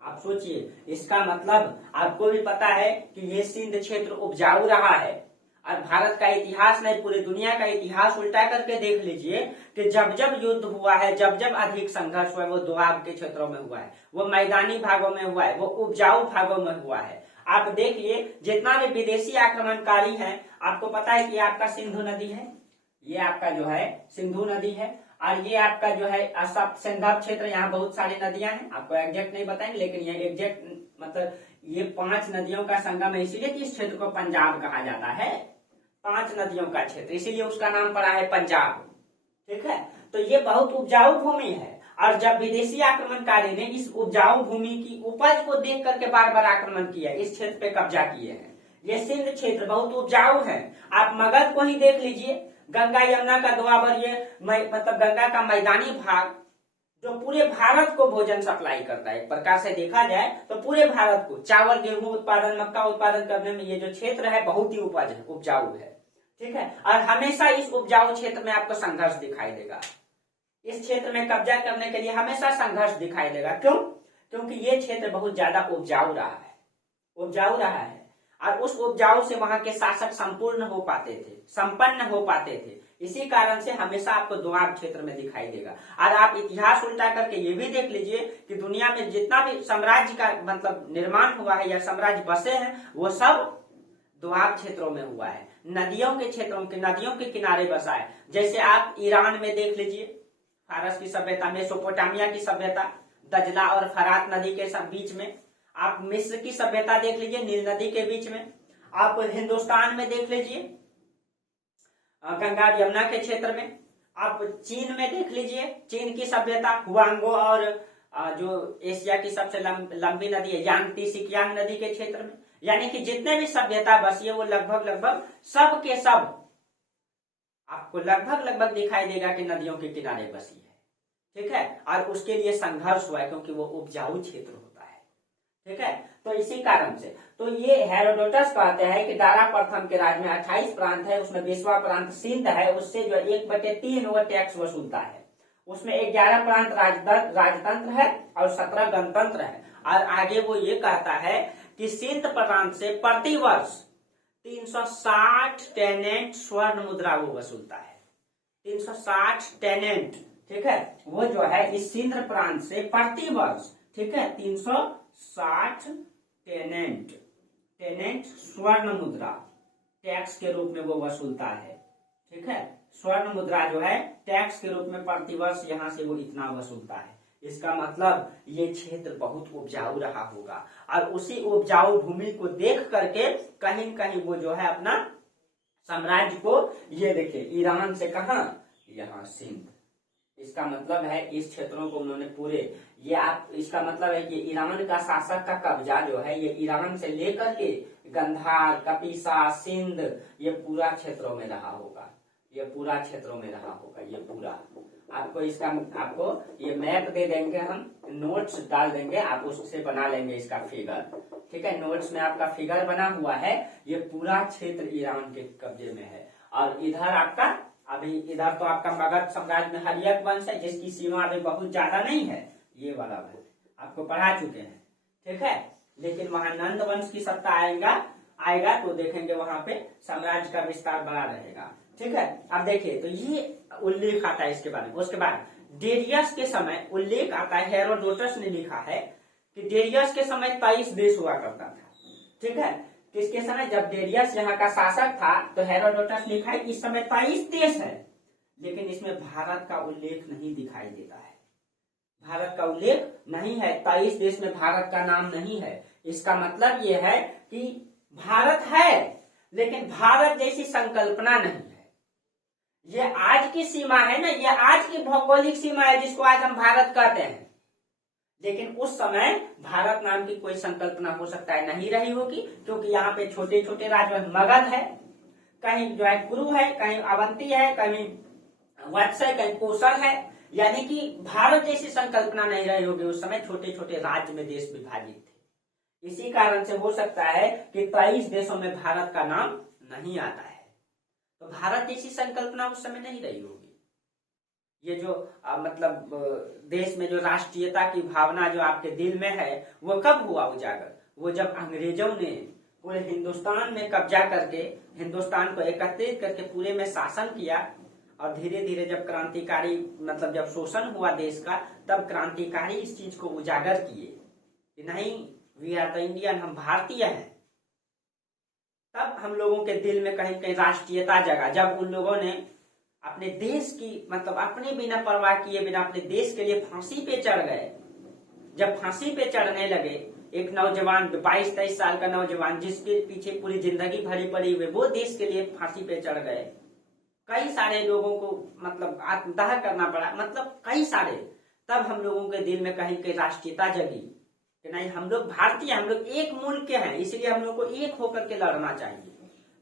आप सोचिए, इसका मतलब आपको भी पता है कि ये सिंध क्षेत्र उपजाऊ रहा है। और भारत का इतिहास नहीं, पूरी दुनिया का इतिहास उल्टा करके देख लीजिए कि जब जब युद्ध हुआ है, जब जब अधिक संघर्ष हुआ है, वो दोआब के क्षेत्रों में हुआ है, वो मैदानी भागों में हुआ है, वो उपजाऊ भागों में हुआ है। आप देखिए जितना भी विदेशी आक्रमणकारी हैं, आपको पता है कि आपका सिंधु नदी है, ये आपका जो है सिंधु नदी है, और ये आपका जो है असम सिंधु क्षेत्र, यहाँ बहुत सारी नदियां हैं। आपको एग्जैक्ट नहीं बताएंगे, लेकिन ये एग्जैक्ट मतलब ये 5 नदियों का संगम है, इसीलिए इस क्षेत्र को पंजाब कहा जाता है। 5 नदियों का क्षेत्र, इसीलिए उसका नाम पड़ा है पंजाब। ठीक है, तो ये बहुत उपजाऊ भूमि है। और जब विदेशी आक्रमणकारी ने इस उपजाऊ भूमि की उपज को देख करके बार बार आक्रमण किया, इस क्षेत्र पे कब्जा किए हैं। ये सिंध क्षेत्र बहुत उपजाऊ है। आप मगध को ही देख लीजिए, गंगा यमुना का दोआबर, ये मतलब गंगा का मैदानी भाग जो पूरे भारत को भोजन सप्लाई करता है। एक प्रकार से देखा जाए तो पूरे भारत को चावल, गेहूं उत्पादन, मक्का उत्पादन करने में ये जो क्षेत्र है बहुत ही उपज है, उपजाऊ है। ठीक है, और हमेशा इस उपजाऊ क्षेत्र में आपको संघर्ष दिखाई देगा। इस क्षेत्र में कब्जा करने के लिए हमेशा संघर्ष दिखाई देगा। क्यों? क्योंकि ये क्षेत्र बहुत ज्यादा उपजाऊ रहा है, उपजाऊ रहा है। और उस उपजाऊ से वहां के शासक संपूर्ण हो पाते थे, संपन्न हो पाते थे। इसी कारण से हमेशा आपको दोआब क्षेत्र में दिखाई देगा। और आप इतिहास उल्टा करके ये भी देख लीजिए कि दुनिया में जितना भी साम्राज्य का मतलब निर्माण हुआ है या साम्राज्य बसे हैं, वो सब दोआब क्षेत्रों में हुआ है, नदियों के क्षेत्रों के, नदियों के किनारे बसा है। जैसे आप ईरान में देख लीजिए, फारस की सभ्यता, मेसोपोटामिया की सभ्यता, दजला और फरात नदी के बीच में। आप मिस्र की सभ्यता देख लीजिए, नील नदी के बीच में। आप हिंदुस्तान में देख लीजिए, गंगा यमुना के क्षेत्र में। आप चीन में देख लीजिए, चीन की सभ्यता, हुआंगो और जो एशिया की सबसे लंबी नदी है यांगटी सिकियांग नदी के क्षेत्र में। यानी कि जितने भी सभ्यता बसी है वो लगभग सब के सब आपको लगभग दिखाई देगा कि नदियों के किनारे बसी है। ठीक है, और उसके लिए संघर्ष हुआ है क्योंकि वो उपजाऊ क्षेत्र होता है। ठीक है, तो इसी कारण से तो ये हेरोडोटस कहते हैं कि दारा प्रथम के राज्य में 28 प्रांत है, उसमें 20वां प्रांत सिंध है, उससे जो 1/3 वो टैक्स वसूलता है। उसमें 11 प्रांत राजतंत्र है और 17 गणतंत्र है। और आगे वो ये कहता है कि सिंध प्रांत से प्रतिवर्ष 360 टेनेंट स्वर्ण मुद्रा वो वसूलता है। 360 टेनेंट, ठीक है, वो जो है इस सिंध प्रांत से प्रतिवर्ष, ठीक है, 360 टेनेंट स्वर्ण मुद्रा टैक्स के रूप में वो वसूलता है। ठीक है, स्वर्ण मुद्रा जो है टैक्स के रूप में प्रतिवर्ष यहाँ से वो इतना वसूलता है। इसका मतलब ये क्षेत्र बहुत उपजाऊ रहा होगा और उसी उपजाऊ भूमि को देख करके कहीं न कहीं वो जो है अपना साम्राज्य को, ये देखिए ईरान से कहां, यहाँ सिंध। इसका मतलब है इस क्षेत्रों को उन्होंने पूरे, ये आप इसका मतलब है कि ईरान का शासक का कब्जा जो है ये ईरान से लेकर के गंधार, कपीसा, सिंध, ये पूरा क्षेत्रों में रहा होगा, ये पूरा क्षेत्रों में रहा होगा, ये पूरा। आपको इसका आपको ये मैप दे देंगे, हम नोट्स डाल देंगे, आप उससे बना लेंगे इसका फिगर। ठीक है, नोट्स में आपका फिगर बना हुआ है। ये पूरा क्षेत्र ईरान के कब्जे में है। और इधर आपका अभी इधर तो आपका मगध साम्राज्य में हर्यक वंश है, जिसकी सीमा अभी बहुत ज्यादा नहीं है, ये वाला है, आपको पढ़ा चुके हैं। ठीक है, लेकिन वहां नंद वंश की सत्ता आएगा तो देखेंगे वहां पे साम्राज्य का विस्तार बड़ा रहेगा। ठीक है, अब देखिए तो ये उल्लेख आता है इसके बारे में। उसके बाद डेरियस के समय उल्लेख आता है, हेरोडोटस ने लिखा है कि डेरियस के समय 23 देश हुआ करता था। ठीक है, किसके समय? जब डेरियस यहाँ का शासक था तो हेरोडोटस लिखा है कि इस समय 23 देश है, लेकिन इसमें भारत का उल्लेख नहीं दिखाई देता है। भारत का उल्लेख नहीं है, 23 देश में भारत का नाम नहीं है। इसका मतलब ये है कि भारत है लेकिन भारत जैसी संकल्पना नहीं है। ये आज की सीमा है ना, ये आज की भौगोलिक सीमा है जिसको आज हम भारत कहते हैं, लेकिन उस समय भारत नाम की कोई संकल्पना हो सकता है नहीं रही होगी, क्योंकि यहाँ पे छोटे छोटे राज्य मगध है, कहीं जो है कुरु है, कहीं अवंती है, कहीं वत्स है, कहीं कोसल है, यानी कि भारत जैसी संकल्पना नहीं रही होगी उस समय। छोटे छोटे राज्य में देश विभाजित थे। इसी कारण से हो सकता है कि 23 देशों में भारत का नाम नहीं आता है। तो भारत जैसी संकल्पना उस समय नहीं रही होगी। ये जो मतलब देश में जो राष्ट्रीयता की भावना जो आपके दिल में है वो कब हुआ उजागर? वो जब अंग्रेजों ने पूरे हिंदुस्तान में कब्जा करके हिंदुस्तान को एकत्रित करके पूरे में शासन किया, और धीरे धीरे जब क्रांतिकारी मतलब जब शोषण हुआ देश का, तब क्रांतिकारी इस चीज को उजागर किए कि नहीं, वी आर द इंडियन, हम भारतीय हैं। तब हम लोगों के दिल में कहीं कहीं राष्ट्रीयता जगा, जब उन लोगों ने अपने देश की मतलब अपने बिना परवाह किए बिना अपने देश के लिए फांसी पे चढ़ गए। जब फांसी पे चढ़ने लगे, एक नौजवान 22-23 साल का नौजवान जिसके पीछे पूरी जिंदगी भरी पड़ी हुई, वो देश के लिए फांसी पे चढ़ गए। कई सारे लोगों को मतलब आत्मदाह करना पड़ा, मतलब कई सारे। तब हम लोगों के दिल में कहीं कहीं राष्ट्रीयता जगी कि नहीं, हम लोग भारतीय, हम लोग एक मुल्क के हैं, इसलिए हम लोग को एक होकर के लड़ना चाहिए।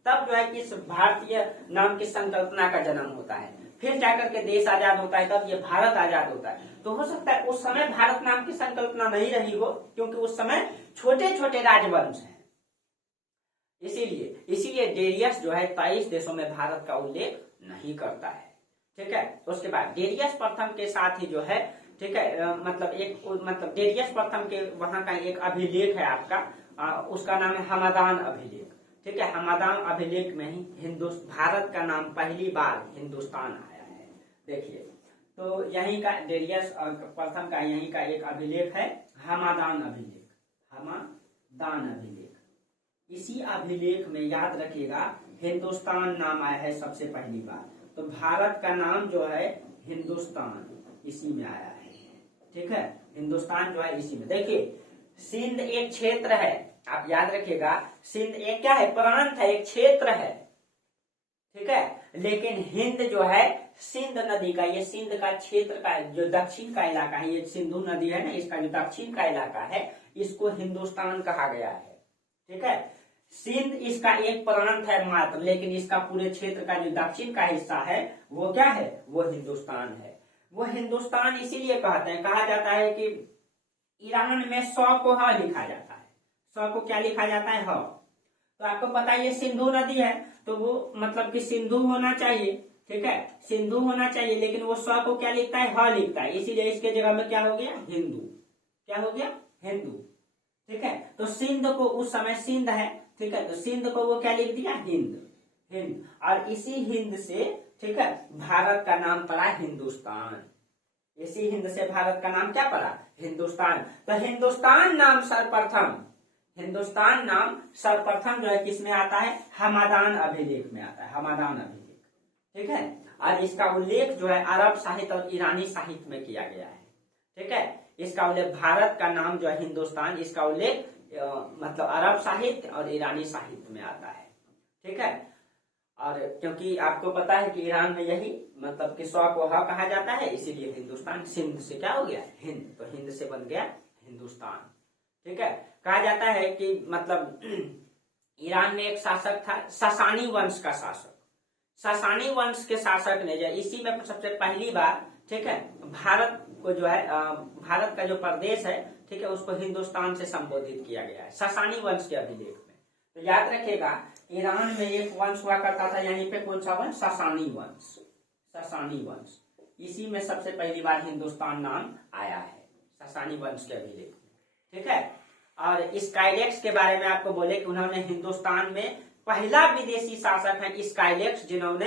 तब जो है इस भारतीय नाम की संकल्पना का जन्म होता है। फिर जाकर के देश आजाद होता है, तब ये भारत आजाद होता है। तो हो सकता है उस समय भारत नाम की संकल्पना नहीं रही हो, क्योंकि उस समय छोटे छोटे राजवंश हैं। इसीलिए डेरियस जो है 23 देशों में भारत का उल्लेख नहीं करता है। ठीक है, उसके बाद डेरियस प्रथम के साथ ही जो है, ठीक है, मतलब डेरियस प्रथम के वहां का एक अभिलेख है आपका, उसका नाम है हमदान अभिलेख। ठीक है, हमदान अभिलेख में ही भारत का नाम पहली बार हिंदुस्तान आया है। देखिए, तो यहीं का डेरियस प्रथम का यहीं का एक अभिलेख है, हमदान अभिलेख। हमदान अभिलेख, इसी अभिलेख में याद रखिएगा हिंदुस्तान नाम आया है सबसे पहली बार। तो भारत का नाम जो है हिंदुस्तान, इसी में आया है। ठीक है, हिंदुस्तान जो है इसी में। देखिए, सिंध एक क्षेत्र है, आप याद रखिएगा, सिंध एक क्या है? प्रांत है, एक क्षेत्र है। ठीक है, लेकिन हिंद जो है सिंध नदी का, ये सिंध का क्षेत्र का जो दक्षिण का इलाका है, ये सिंधु नदी है ना, इसका जो दक्षिण का इलाका है, इसको हिंदुस्तान कहा गया है। ठीक है, सिंध इसका एक प्रांत है मात्र, लेकिन इसका पूरे क्षेत्र का जो दक्षिण का हिस्सा है वो क्या है? वो हिंदुस्तान है। वो हिंदुस्तान इसीलिए कहते हैं, कहा जाता है कि ईरान में 100 को ह लिखा जाता है। 100 को क्या लिखा जाता है? ह। तो आपको पता है ये सिंधु नदी है, तो वो मतलब कि सिंधु होना चाहिए। ठीक है, सिंधु होना चाहिए, लेकिन वो 100 को क्या लिखता है? ह लिखता है, इसीलिए इसके जगह में क्या हो गया? हिंदू। क्या हो गया? हिंदू। ठीक है, तो सिंध को उस समय सिंध है, ठीक है, तो सिंध को वो क्या लिख दिया? हिंद। और इसी हिंद से, ठीक है, भारत का नाम पड़ा हिंदुस्तान। इसी हिंद से भारत का नाम क्या पड़ा? हिंदुस्तान। तो हिंदुस्तान नाम सर्वप्रथम जो है किसमें आता है? हमदान अभिलेख में आता है, हमदान अभिलेख। ठीक है, और इसका उल्लेख जो है अरब साहित्य और ईरानी साहित्य में किया गया है। ठीक है, इसका उल्लेख भारत का नाम जो है हिंदुस्तान, इसका उल्लेख मतलब अरब साहित्य और ईरानी साहित्य में आता है। ठीक है, और क्योंकि आपको पता है कि ईरान में यही मतलब कि 100 को ह कहा जाता है, इसीलिए हिंदुस्तान सिंध से क्या हो गया? हिंद। तो हिंद से बन गया हिंदुस्तान। ठीक है, कहा जाता है कि मतलब ईरान में एक शासक था, ससानी वंश का शासक। ससानी वंश के शासक ने जो इसी में सबसे पहली बार ठीक है, भारत को जो है भारत का जो प्रदेश है, ठीक है, उसको हिंदुस्तान से संबोधित किया गया है सासानी वंश के अभिलेख में। तो याद रखिएगा, ईरान में एक वंश हुआ करता था, यहीं पे कौन सा वंश? सासानी वंश। सासानी वंश, इसी में सबसे पहली बार हिंदुस्तान नाम आया है, सासानी वंश के अभिलेख में, ठीक है। और स्काइलेक्स के बारे में आपको बोले कि उन्होंने हिंदुस्तान में पहला विदेशी शासक है स्काइलेक्स, जिन्होंने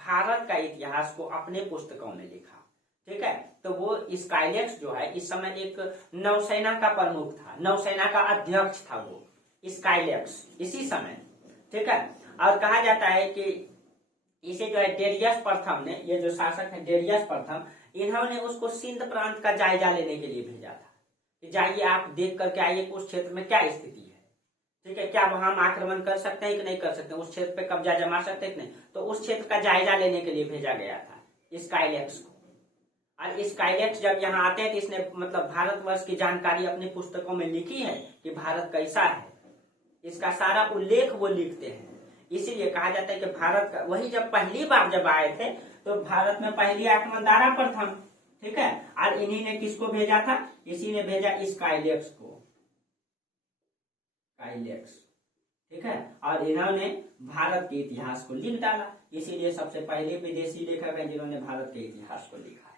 भारत का इतिहास को अपने पुस्तकों में लिखा, ठीक है। तो वो स्काइलेक्स जो है इस समय एक नौसेना का प्रमुख था, नौसेना का अध्यक्ष था वो स्काइलेक्स इसी समय, ठीक है। और कहा जाता है कि इसे जो है डेरियस प्रथम ने, ये जो शासक है डेरियस प्रथम, इन्होंने उसको सिंध प्रांत का जायजा लेने के लिए भेजा था कि जाइए आप देख करके आइए उस क्षेत्र में क्या स्थिति है, ठीक है, क्या वहां हम आक्रमण कर सकते हैं कि नहीं कर सकते, उस क्षेत्र पे कब्जा जमा सकते हैं कि नहीं। तो उस क्षेत्र का जायजा लेने के लिए भेजा गया था स्काइलेक्स को। और स्काइलेक्स जब यहाँ आते हैं तो इसने मतलब भारतवर्ष की जानकारी अपनी पुस्तकों में लिखी है कि भारत कैसा है, इसका सारा उल्लेख वो लिखते हैं। इसीलिए कहा जाता है कि भारत का, वही जब पहली बार जब आए थे तो भारत में पहली आक्रमण दारा प्रथम, ठीक है, और इन्हीं ने किसको भेजा था? इसी ने भेजा स्काइलेक्स को, स्काइलेक्स, ठीक है। और इन्होंने भारत के इतिहास को लिख डाला, इसीलिए सबसे पहले विदेशी लेखक है जिन्होंने भारत के इतिहास को लिखा है,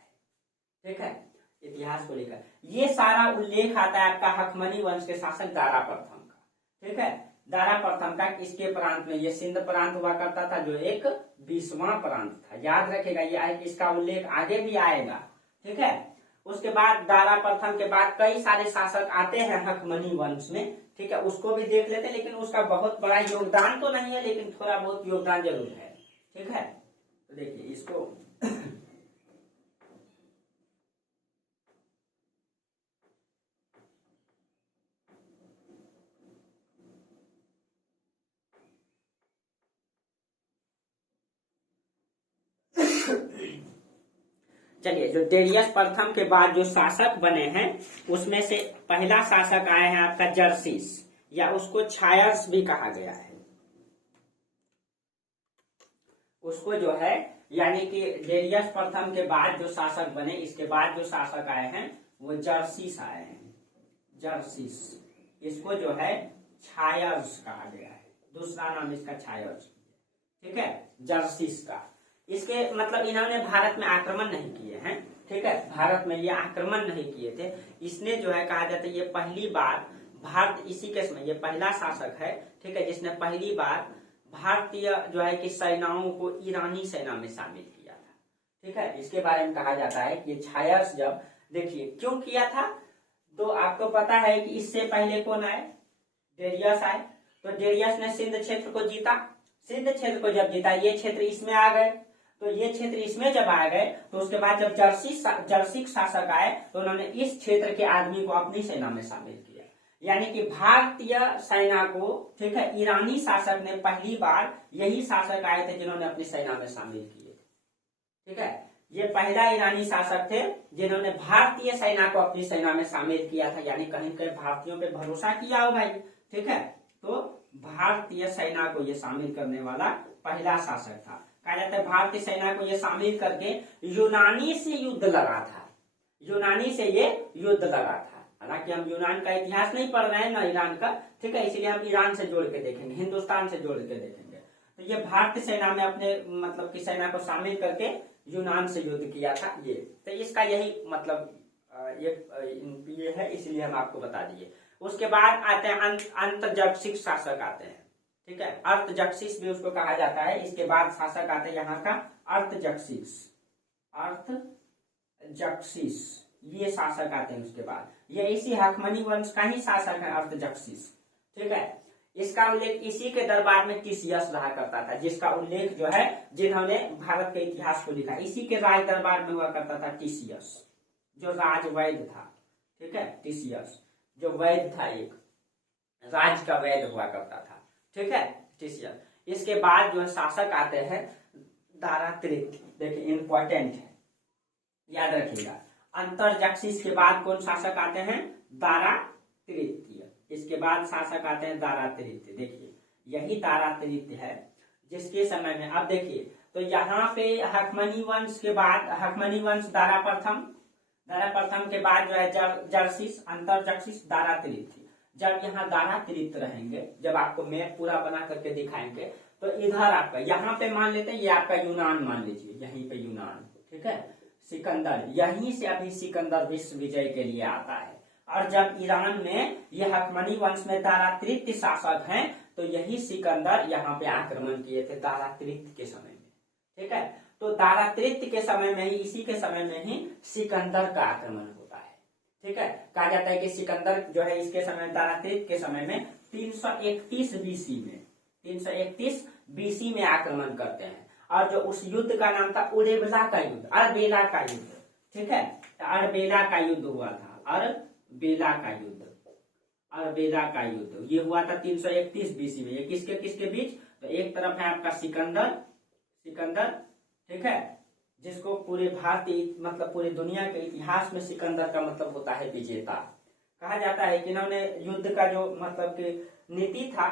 ठीक है, इतिहास को लिखा। ये सारा उल्लेख आता है आपका हकमनी वंश के शासक दारा प्रथम का, ठीक है, दारा प्रथम का। इसके प्रांत में ये सिंध प्रांत हुआ करता था जो एक 20वां प्रांत था, याद रखेगा, ये इसका उल्लेख आगे भी आएगा, ठीक है। उसके बाद दारा प्रथम के बाद कई सारे शासक आते हैं हकमनी वंश में, ठीक है, उसको भी देख लेते हैं, लेकिन उसका बहुत बड़ा योगदान तो नहीं है, लेकिन थोड़ा बहुत योगदान जरूर है, ठीक है। तो देखिए इसको चलिए, जो डेरियस प्रथम के बाद जो शासक बने हैं उसमें से पहला शासक आए हैं आपका जर्सिस, या उसको छायर्स भी कहा गया है। उसको जो है यानी कि डेरियस प्रथम के बाद जो शासक बने, इसके बाद जो शासक आए हैं वो जर्सिस आए हैं, जर्सिस। इसको जो है छायर्स कहा गया है, दूसरा नाम इसका छायर्स, ठीक है, जर्सिस का। इसके मतलब इन्होंने भारत में आक्रमण नहीं किए हैं, ठीक है, भारत में ये आक्रमण नहीं किए थे। इसने जो है कहा जाता है ये पहली बार भारत, इसी के समय ये पहला शासक है, ठीक है, जिसने पहली बार भारतीय जो है कि सेनाओं को ईरानी सेना में शामिल किया था, ठीक है। इसके बारे में कहा जाता है कि छायर्स जब, देखिए क्यों किया था, तो आपको पता है कि इससे पहले कौन आए? डेरियस आए। तो डेरियस ने सिंध क्षेत्र को जीता, सिंध क्षेत्र को जब जीता, ये क्षेत्र इसमें आ गए, तो ये क्षेत्र इसमें जब आ गए, तो उसके बाद जब जर्सिक शासक आए तो उन्होंने इस क्षेत्र के आदमी को अपनी सेना में शामिल किया, यानी कि भारतीय सेना को, ठीक है, ईरानी शासक ने पहली बार, यही शासक आए थे जिन्होंने अपनी सेना में शामिल किए, ठीक है। ये पहला ईरानी शासक थे जिन्होंने भारतीय सेना को अपनी सेना में शामिल किया था, यानी कहीं कहीं भारतीयों पे भरोसा किया हो भाई, ठीक है। तो भारतीय सेना को ये शामिल करने वाला पहला शासक था। कहा जाता है भारतीय सेना को ये शामिल करके यूनानी से युद्ध लड़ा था, यूनानी से ये युद्ध लड़ा था। हालांकि हम यूनान का इतिहास नहीं पढ़ रहे हैं ना ईरान का, ठीक है, इसलिए हम ईरान से जोड़ के देखेंगे, हिंदुस्तान से जोड़ के देखेंगे। तो ये भारतीय सेना में अपने मतलब की सेना को शामिल करके यूनान से युद्ध किया था ये। तो इसका यही मतलब ये है, इसलिए हम आपको बता दिए। उसके बाद आते हैं अंतर्जगसिक शासक आते हैं, ठीक है, अर्थजक्सिस भी उसको कहा जाता है। इसके बाद शासक आते हैं यहाँ का अर्थजक्सिस, अर्थजक्सिस ये शासक आते हैं। उसके बाद ये इसी हकमनी वंश का ही शासक है अर्थजक्सिस, ठीक है। इसका उल्लेख इसी के दरबार में टीसीएस रहा करता था, जिसका उल्लेख जो है जिन्होंने भारत के इतिहास को लिखा, इसी के राज दरबार में हुआ करता था टीसीएस, जो राजवैद्य था, ठीक है, टीसीएस जो वैद्य था, एक राज का वैद्य हुआ करता था, ठीक है, टीसीएस। इसके बाद जो शासक आते हैं दारा तृतीय, देखिए इंपॉर्टेंट है, याद रखिएगा। अंतर्जक्सिस के बाद कौन शासक आते हैं? दारा तृतीय। इसके बाद शासक आते हैं दारा तृतीय। देखिए यही दारा तृतीय है जिसके समय में, अब देखिए तो यहाँ पे हकमनी वंश के बाद, हकमनी वंश दारा प्रथम के बाद जो है जर्सिस, अंतरजक्सिस, दारा तृतीय। जब यहाँ दारा तृतीय रहेंगे, जब आपको मैप पूरा बना करके दिखाएंगे, तो इधर आपका यहाँ पे मान लेते हैं, ये आपका यूनान मान लीजिए, यहीं पे यूनान, ठीक है। सिकंदर, यहीं से अभी सिकंदर विश्व विजय के लिए आता है। और जब ईरान में ये हकमनी वंश में दारा तृतीय शासक हैं, तो यही सिकंदर यहाँ पे आक्रमण किए थे दारा तृतीय के समय में, ठीक है। तो दारा तृतीय के समय में ही, इसी के समय में ही सिकंदर का आक्रमण होता है, ठीक है। कहा जाता है कि सिकंदर जो है इसके समय, दारा तृतीय के समय में 331 बीसी में, 331 बीसी में आक्रमण करते हैं। और जो उस युद्ध का नाम था उरेबला का युद्ध, अरबेला का युद्ध, ठीक है। अरबेला का युद्ध हुआ था, अरबेला का युद्ध, अरबेला का युद्ध ये हुआ था 331 बीसी में। ये किसके किसके बीच? तो एक तरफ है आपका सिकंदर, ठीक है, जिसको पूरे भारतीय मतलब पूरे दुनिया के इतिहास में सिकंदर का मतलब होता है विजेता। कहा जाता है कि इन्होंने युद्ध का जो मतलब कि नीति था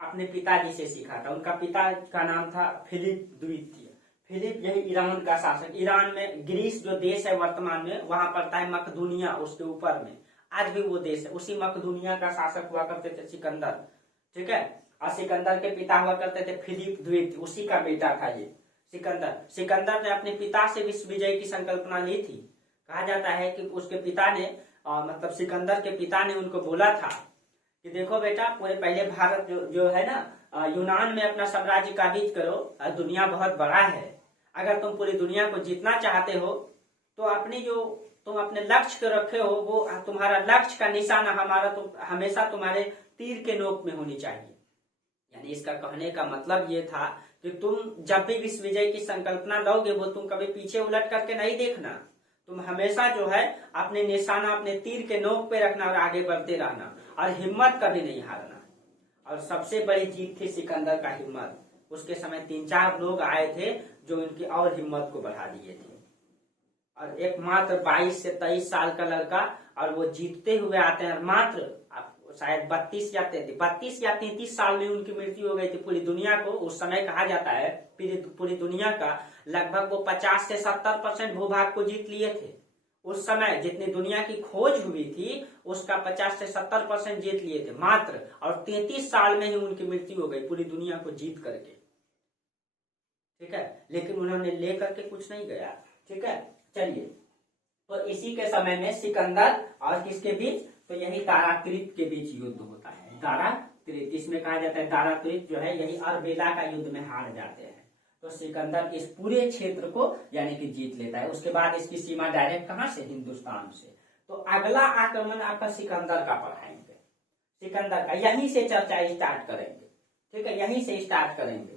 अपने पिताजी से सीखा था। उनका पिता का नाम था फिलिप द्वितीय। फिलिप यही ईरान का शासक, ईरान में ग्रीस जो देश है वर्तमान में, वहां पड़ता है मकदूनिया, उसके ऊपर में आज भी वो देश है, उसी मकदूनिया का शासक हुआ करते थे सिकंदर, ठीक है। और सिकंदर के पिता हुआ करते थे फिलिप द्वितीय, उसी का बेटा था ये सिकंदर ने अपने पिता से विश्व विजय की संकल्पना ली थी। कहा जाता है कि उसके पिता ने मतलब सिकंदर के पिता ने उनको बोला था कि देखो बेटा, पूरे पहले भारत जो है ना यूनान में अपना साम्राज्य काबिज करो, दुनिया बहुत बड़ा है, अगर तुम पूरी दुनिया को जीतना चाहते हो तो अपनी जो तुम अपने लक्ष्य को रखे हो, वो तुम्हारा लक्ष्य का निशाना हमारा तो हमेशा तुम्हारे तीर के नोक में होनी चाहिए। यानी इसका कहने का मतलब ये था कि तुम जब भी विश्व विजय की संकल्पना लोगे, वो तुम कभी पीछे उलट करके नहीं देखना, तुम हमेशा जो है अपने निशाना अपने तीर के नोक पे रखना और आगे बढ़ते रहना, और हिम्मत कभी नहीं हारना। और सबसे बड़ी जीत थी सिकंदर का हिम्मत। उसके समय 3-4 लोग आए थे जो उनकी और हिम्मत को बढ़ा दिए थे। और एक मात्र 22 से 23 साल का लड़का, और वो जीतते हुए आते हैं, मात्र शायद 32 या 33 साल में उनकी मृत्यु हो गई थी। पूरी दुनिया को उस समय कहा जाता है, पूरी दुनिया का लगभग वो 50 से 70% भूभाग को जीत लिए थे। उस समय जितनी दुनिया की खोज हुई थी उसका 50 से 70% जीत लिए थे मात्र, और 33 साल में ही उनकी मृत्यु हो गई पूरी दुनिया को जीत करके, ठीक है। लेकिन उन्होंने ले करके कुछ नहीं गया, ठीक है। चलिए, तो इसी के समय में सिकंदर और किसके बीच? तो यही दारा तृतीय के बीच युद्ध होता है। दारा तृतीय, इसमें कहा जाता है दारा तृतीय जो है यही अरबेला का युद्ध में हार जाते हैं। तो सिकंदर इस पूरे क्षेत्र को यानी कि जीत लेता है। उसके बाद इसकी सीमा डायरेक्ट कहां से? हिंदुस्तान से। तो अगला आक्रमण आपका सिकंदर का पढ़ाएंगे, सिकंदर का यहीं से चर्चा स्टार्ट करेंगे, ठीक है। यहीं से स्टार्ट करेंगे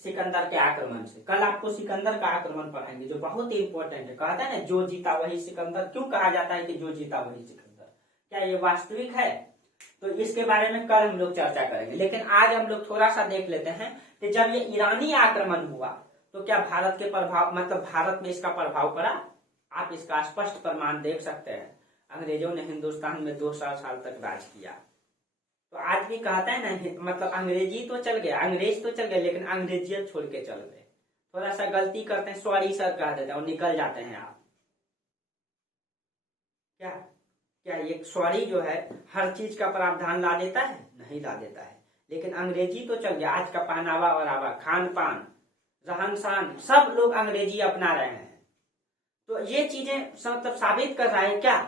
सिकंदर के आक्रमण से। कल आपको सिकंदर का आक्रमण पढ़ाएंगे जो बहुत ही इंपॉर्टेंट है। कहता है ना, जो जीता वही सिकंदर। क्यों कहा जाता है कि जो जीता वही सिकंदर? क्या ये वास्तविक है? तो इसके बारे में कल हम लोग चर्चा करेंगे। लेकिन आज हम लोग थोड़ा सा देख लेते हैं कि जब ये ईरानी आक्रमण हुआ तो क्या भारत के प्रभाव मतलब भारत में इसका प्रभाव पड़ा? आप इसका स्पष्ट प्रमाण देख सकते हैं। अंग्रेजों ने हिंदुस्तान में 200 साल तक राज किया। तो आज भी कहता है ना, मतलब अंग्रेजी तो चल गया, अंग्रेज तो चल गए, लेकिन अंग्रेजियत छोड़ के चल गए। थोड़ा सा गलती करते हैं, सॉरी सर कह देते हैं और निकल जाते हैं आप। क्या ये सॉरी जो है हर चीज का प्रावधान ला देता है? नहीं ला देता है। लेकिन अंग्रेजी तो चल गया। आज का पहनावा और खान पान, रहन सहन, सब लोग अंग्रेजी अपना रहे हैं। तो ये चीजें मतलब साबित कर रहा है क्या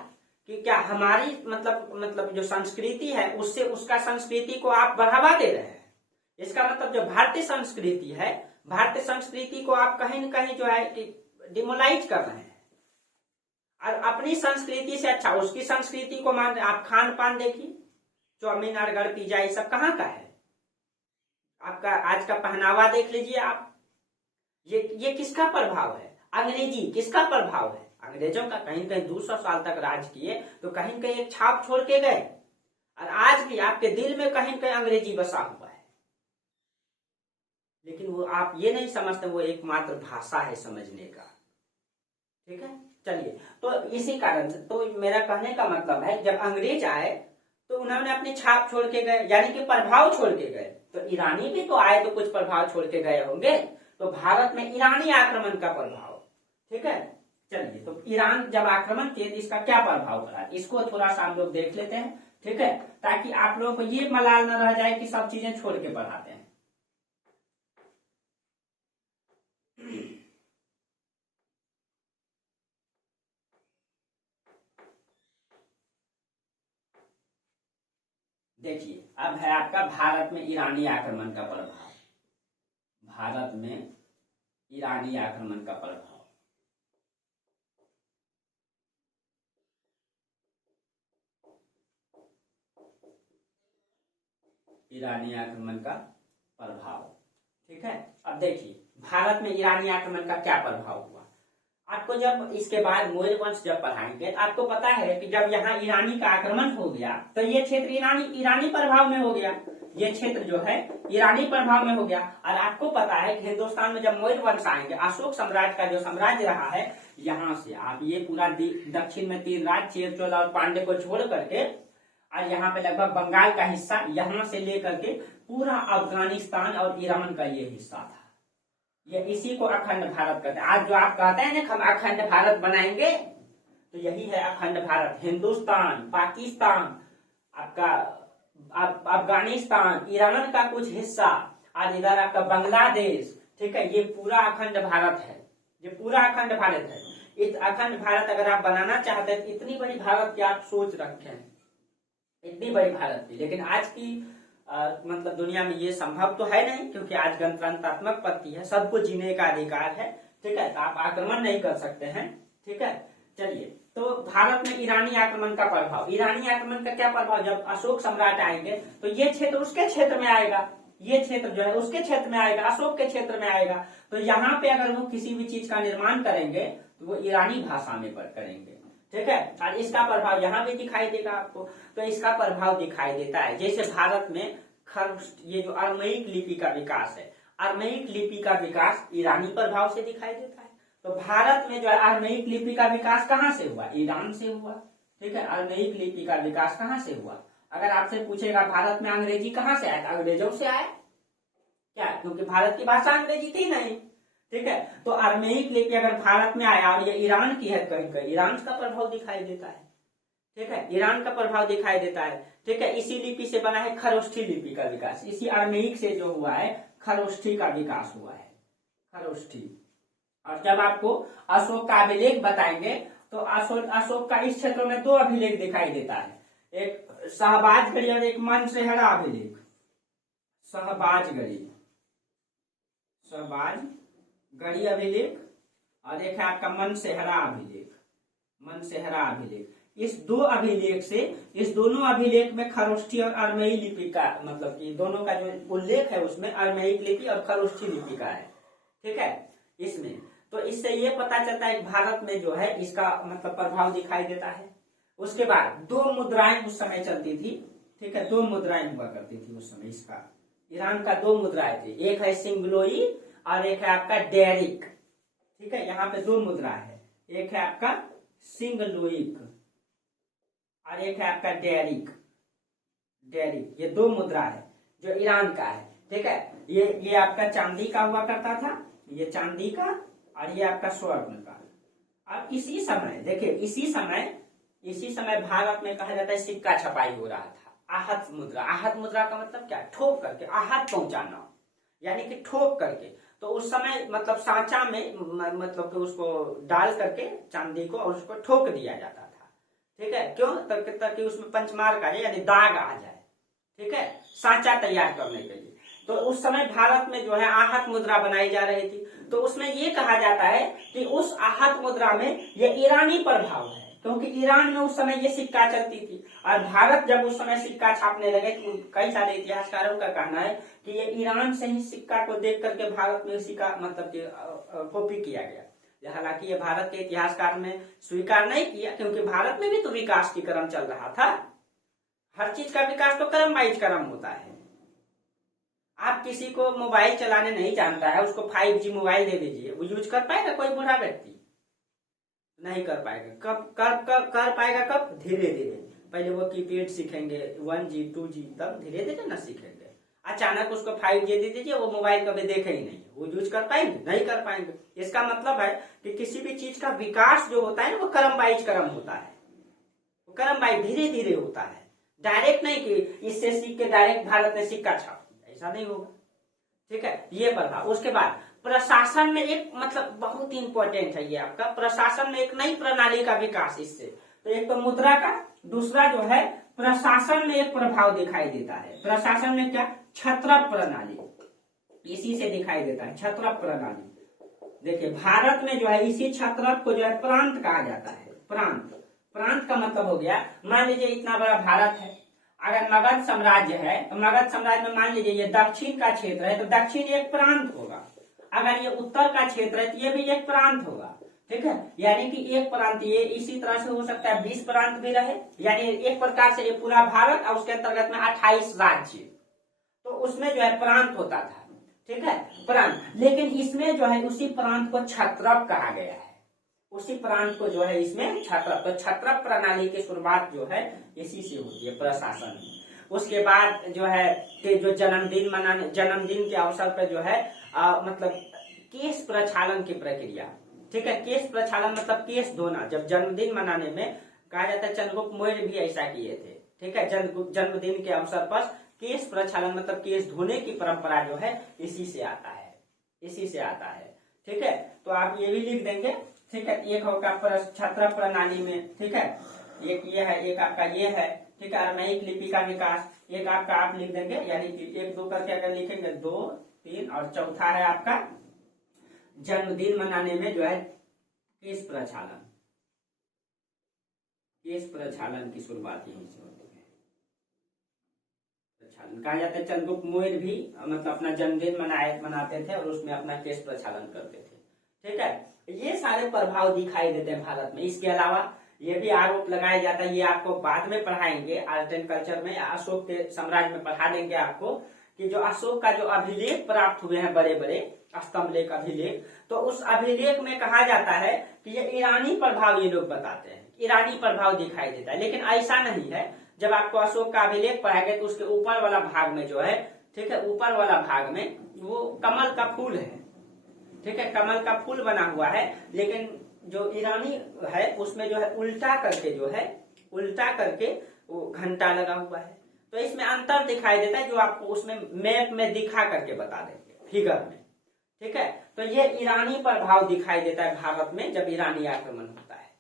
कि क्या हमारी मतलब जो संस्कृति है उससे उसका संस्कृति को आप बढ़ावा दे रहे हैं। इसका मतलब जो भारतीय संस्कृति है, भारतीय संस्कृति को आप कहीं न कहीं जो है कि डिमोलाइज कर रहे हैं। और अपनी संस्कृति से अच्छा उसकी संस्कृति को मान रहे। आप खान पान देखिए, चाउमीन बर्गर पिज्जा ये सब कहाँ का है? आपका आज का पहनावा देख लीजिए आप। ये किसका प्रभाव है? अंग्रेजी किसका प्रभाव है? अंग्रेजों का कहीं कहीं 200 साल तक राज किए तो कहीं कहीं एक छाप छोड़ के गए, और आज भी आपके दिल में कहीं कहीं अंग्रेजी बसा हुआ है। लेकिन वो आप ये नहीं समझते वो एकमात्र भाषा है समझने का, ठीक है। चलिए, तो इसी कारण से तो मेरा कहने का मतलब है जब अंग्रेज आए तो उन्होंने अपनी छाप छोड़ के गए, यानी कि प्रभाव छोड़ के गए। तो ईरानी भी तो आए तो कुछ प्रभाव छोड़ के गए होंगे। तो भारत में ईरानी आक्रमण का प्रभाव। ठीक है, चलिए, तो ईरान जब आक्रमण किए तो इसका क्या प्रभाव पड़ा, इसको थोड़ा सा हम लोग देख लेते हैं। ठीक है, ताकि आप लोगों को ये मलाल न रह जाए कि सब चीजें छोड़ के पढ़ाते हैं। देखिए, अब है आपका भारत में ईरानी आक्रमण का प्रभाव। भारत में ईरानी आक्रमण का प्रभाव। ईरानी आक्रमण का प्रभाव। ठीक है, अब देखिए भारत में ईरानी आक्रमण का क्या प्रभाव हुआ। आपको जब इसके बाद मौर्य वंश जब पढ़ाएंगे तो आपको पता है कि जब यहाँ ईरानी का आक्रमण हो गया तो ये क्षेत्र ईरानी प्रभाव में हो गया। ये क्षेत्र जो है ईरानी प्रभाव में हो गया। और आपको पता है कि हिंदुस्तान में जब मौर्य वंश आएंगे, अशोक सम्राट का जो साम्राज्य रहा है, यहाँ से आप ये पूरा दक्षिण में 3 राज्य चेर चोल और पांडे को छोड़ करके और यहाँ पे लगभग बंगाल का हिस्सा, यहाँ से लेकर के पूरा अफगानिस्तान और ईरान का ये हिस्सा था। ये इसी को अखंड भारत कहते हैं। आज जो आप कहते हैं ना हम अखंड भारत बनाएंगे, तो यही है अखंड भारत। हिंदुस्तान, पाकिस्तान, आपका अफगानिस्तान, ईरान का कुछ हिस्सा और इधर आपका बांग्लादेश। ठीक है, ये पूरा अखंड भारत है। ये पूरा अखंड भारत है। इस अखंड भारत अगर आप बनाना चाहते हैं तो इतनी बड़ी भारत की आप सोच रखे हैं, इतनी बड़ी भारत की। लेकिन आज की मतलब दुनिया में ये संभव तो है नहीं, क्योंकि आज गणतंत्रात्मक पद्धति है, सबको जीने का अधिकार है। ठीक है, तो आप आक्रमण नहीं कर सकते हैं। ठीक है, चलिए, तो भारत में ईरानी आक्रमण का प्रभाव। ईरानी आक्रमण का क्या प्रभाव, जब अशोक सम्राट आएंगे तो ये क्षेत्र उसके क्षेत्र में आएगा, ये क्षेत्र जो है उसके क्षेत्र में आएगा, अशोक के क्षेत्र में आएगा। तो यहाँ पे अगर वो किसी भी चीज का निर्माण करेंगे तो वो ईरानी भाषा में करेंगे। ठीक है, और इसका प्रभाव यहाँ भी दिखाई देगा आपको। तो इसका प्रभाव दिखाई देता है। जैसे भारत में ये जो अरमैक लिपि का विकास है, अरमैक लिपि का विकास ईरानी प्रभाव से दिखाई देता है। तो भारत में जो है अरमैक लिपि का विकास कहाँ से हुआ, ईरान से हुआ। ठीक है, अरमैक लिपि का विकास कहाँ से हुआ। अगर आपसे पूछेगा भारत में अंग्रेजी कहाँ से आया, अंग्रेजों से आया क्या, क्योंकि भारत की भाषा अंग्रेजी थी नहीं। ठीक है, तो अरमैक लिपि अगर भारत में आया और ये ईरान की है, कहीं कहीं ईरान का प्रभाव दिखाई देता है। ठीक है, ईरान का प्रभाव दिखाई देता है। ठीक है, इसी लिपि से बना है खरोष्ठी लिपि का विकास। इसी अरमैक से जो हुआ है खरोष्ठी का विकास हुआ है, खरोष्ठी। और जब आपको अशोक का अभिलेख बताएंगे तो अशोक का इस क्षेत्र में 2 अभिलेख दिखाई देता है, एक शहबाजगढ़ी और एक मनसेहरा अभिलेख। शहबाजगढ़ी अभिलेख और एक है आपका मनसेहरा अभिलेख। मनसेहरा अभिलेख, इस 2 अभिलेख से, इस दोनों अभिलेख में खरोष्ठी और अरमई लिपि का मतलब कि दोनों का जो उल्लेख है उसमें अरमैक लिपि और खरोष्ठी लिपि का है। ठीक है, इसमें तो इससे ये पता चलता है भारत में जो है इसका मतलब प्रभाव दिखाई देता है। उसके बाद 2 मुद्राएं उस समय चलती थी। ठीक है, 2 मुद्राएं हुआ करती थी उस समय। इसका ईरान का 2 मुद्राएं थी, एक है सिंगलोई और एक है आपका डेरिक। ठीक है, यहाँ पे 2 मुद्रा है, एक है आपका सिंगलोइक और एक है आपका डेरिक। ये 2 मुद्रा है जो ईरान का है। ठीक है, ये आपका चांदी का हुआ करता था, ये चांदी का, और ये आपका स्वर्ण का। और इसी समय देखिए, इसी समय भारत में कहा जाता है सिक्का छपाई हो रहा था। आहत मुद्रा, आहत मुद्रा का मतलब क्या, ठोक करके, आहत पहुंचाना यानी कि ठोक करके। तो उस समय मतलब सांचा में मतलब कि उसको डाल करके चांदी को और उसको ठोक दिया जाता था। ठीक है, क्यों, ताकि उसमें पंचमार्क आ जाए यानी दाग आ जाए। ठीक है, सांचा तैयार करने के लिए। तो उस समय भारत में जो है आहत मुद्रा बनाई जा रही थी। तो उसमें ये कहा जाता है कि उस आहत मुद्रा में ये ईरानी प्रभाव है, क्योंकि ईरान में उस समय ये सिक्का चलती थी। और भारत जब उस समय सिक्का छापने लगे तो कई सारे इतिहासकारों का कहना है कि ये ईरान से ही सिक्का को देख करके भारत में सिक्का मतलब कि कॉपी किया गया। हालांकि ये भारत के इतिहासकार ने स्वीकार नहीं किया, क्योंकि भारत में भी तो विकास की क्रम चल रहा था। हर चीज का विकास तो क्रम वाइज क्रम होता है। आप किसी को मोबाइल चलाने नहीं जानता है, उसको 5G मोबाइल दे दीजिए, वो यूज कर पाएगा कोई बूढ़ा व्यक्ति? नहीं कर पाएगा। कब कर पाएगा, कब, धीरे धीरे। पहले वो कीपैड सीखेंगे, 1G 2G, तब धीरे धीरे ना सीखेंगे। अचानक उसको 5G दे दीजिए, वो मोबाइल कभी देखे ही नहीं, वो यूज कर पाएंगे नहीं कर पाएंगे। इसका मतलब है कि किसी भी चीज का विकास जो होता है ना वो क्रम वाइज क्रम होता है, वो क्रम वाइज धीरे धीरे होता है, डायरेक्ट नहीं कि इससे सीख के डायरेक्ट भारत ने सिक्का छाप दिया, ऐसा नहीं होगा। ठीक है, ये प्रभाव। उसके बाद प्रशासन में एक मतलब बहुत इंपॉर्टेंट है ये आपका, प्रशासन में एक नई प्रणाली का विकास इससे, तो एक तो मुद्रा का, दूसरा जो है प्रशासन में एक प्रभाव दिखाई देता है। प्रशासन में क्या, छत्रप प्रणाली, इसी से दिखाई देता है, छत्रप प्रणाली। देखिए भारत में जो है इसी छत्रप को जो है प्रांत कहा जाता है। प्रांत, प्रांत का मतलब हो गया, मान लीजिए इतना बड़ा भारत है, अगर मगध साम्राज्य है तो मगध साम्राज्य में मान लीजिए ये दक्षिण का क्षेत्र है तो दक्षिण एक प्रांत होगा, अगर ये उत्तर का क्षेत्र है तो ये भी एक प्रांत होगा। ठीक है, यानी कि एक प्रांत ये इसी तरह से हो सकता है 20 प्रांत भी रहे, यानी एक प्रकार से ये पूरा भारत और उसके अंतर्गत में 28 राज्य, तो उसमें जो है प्रांत होता था। ठीक है, प्रांत, लेकिन इसमें जो है उसी प्रांत को छत्रप कहा गया है, उसी प्रांत को जो है इसमें छत्रप, तो छत्रप प्रणाली की शुरुआत जो है इसी से होती है, प्रशासन। उसके बाद जो है कि जो जन्मदिन मनाने, जन्मदिन के अवसर पर जो है मतलब केश प्रक्षालन की प्रक्रिया। ठीक है, केश प्रक्षालन मतलब केश धोना, जब जन्मदिन मनाने में कहा जाता है, चंद्रगुप्त मौर्य भी ऐसा किए थे। ठीक है, जन्मदिन के अवसर पर केश प्रक्षालन मतलब केश धोने की परंपरा जो है इसी से आता है, इसी से आता है। ठीक है, तो आप ये भी लिख देंगे। ठीक है, एक होगा छत्रप प्रणाली में, ठीक है, एक ये है, एक आपका ये है। ठीक है, अरमैइक लिपि का विकास, एक आपका आप लिख देंगे, यानी कि 1 2 करके अगर लिखेंगे 2 3, और चौथा है आपका जन्मदिन मनाने में जो है केश प्रक्षालन, केश प्रक्षालन की शुरुआत यहीं से होती है। प्रक्षालन कहा जाता है, चंद्रगुप्त मौर्य भी मतलब अपना जन्मदिन मनाते थे और उसमें अपना केश प्रक्षालन करते थे। ठीक है, ये सारे प्रभाव दिखाई देते हैं भारत में। इसके अलावा ये भी आरोप लगाया जाता है, ये आपको बाद में पढ़ाएंगे आर्ट एंड कल्चर में, अशोक के साम्राज्य में पढ़ा देंगे आपको, कि जो अशोक का जो अभिलेख प्राप्त हुए हैं, बड़े बड़े स्तंभ लेख अभिलेख, तो उस अभिलेख में कहा जाता है कि ये ईरानी प्रभाव, ये लोग बताते हैं ईरानी प्रभाव दिखाई देता है, लेकिन ऐसा नहीं है। जब आपको अशोक का अभिलेख पढ़ाएंगे तो उसके ऊपर वाला भाग में जो है, ठीक है, ऊपर वाला भाग में वो कमल का फूल है। ठीक है, कमल का फूल बना हुआ है, लेकिन जो ईरानी है उसमें जो है उल्टा करके, जो है उल्टा करके वो घंटा लगा हुआ है। तो इसमें अंतर दिखाई देता है, जो आपको उसमें मैप में दिखा करके बता देंगे फिगर में। ठीक है, तो ये ईरानी प्रभाव दिखाई देता है भारत में जब ईरानी आक्रमण होता है।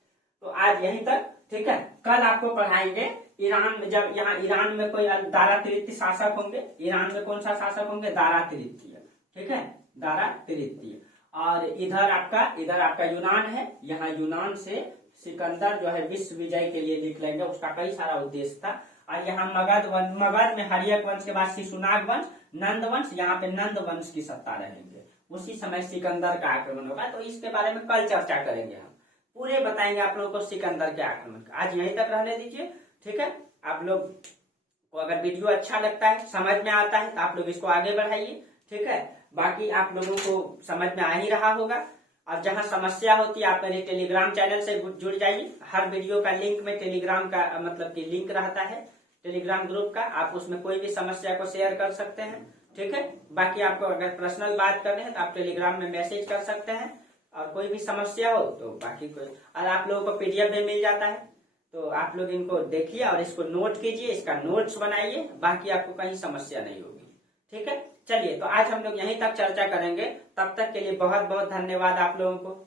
तो आज यहीं तक। ठीक है, कल आपको पढ़ाएंगे ईरान में, जब यहाँ ईरान में कोई दारा तृतीय शासक होंगे, ईरान में कौन सा शासक होंगे, दारा तृतीय। ठीक है, दारा तृतीय। और इधर आपका यूनान है, यहाँ यूनान से सिकंदर जो है विश्व विजय के लिए लिख लेंगे, उसका कई सारा उद्देश्य था। और यहाँ मगध में हर्यक वंश के बाद शिशुनाग वंश, नंद वंश, यहाँ पे नंद वंश की सत्ता रहेंगे, उसी समय सिकंदर का आक्रमण होगा। तो इसके बारे में कल चर्चा करेंगे, हम पूरे बताएंगे आप लोगों को सिकंदर के आक्रमण का। आज यहीं तक रहने दीजिए। ठीक है, आप लोग को अगर वीडियो अच्छा लगता है, समझ में आता है, तो आप लोग इसको आगे बढ़ाइए। ठीक है, बाकी आप लोगों को समझ में आ ही रहा होगा। और जहां समस्या होती है आप मेरे टेलीग्राम चैनल से जुड़ जाइए, हर वीडियो का लिंक में टेलीग्राम का मतलब कि लिंक रहता है टेलीग्राम ग्रुप का, आप उसमें कोई भी समस्या को शेयर कर सकते हैं। ठीक है, बाकी आपको अगर पर्सनल बात करनी है तो आप टेलीग्राम में मैसेज कर सकते हैं, और कोई भी समस्या हो तो बाकी कोई, और आप लोगों को PDF में मिल जाता है, तो आप लोग इनको देखिए और इसको नोट कीजिए, इसका नोट्स बनाइए, बाकी आपको कहीं समस्या नहीं होगी। ठीक है, चलिए, तो आज हम लोग यहीं तक चर्चा करेंगे। तब तक के लिए बहुत बहुत धन्यवाद आप लोगों को।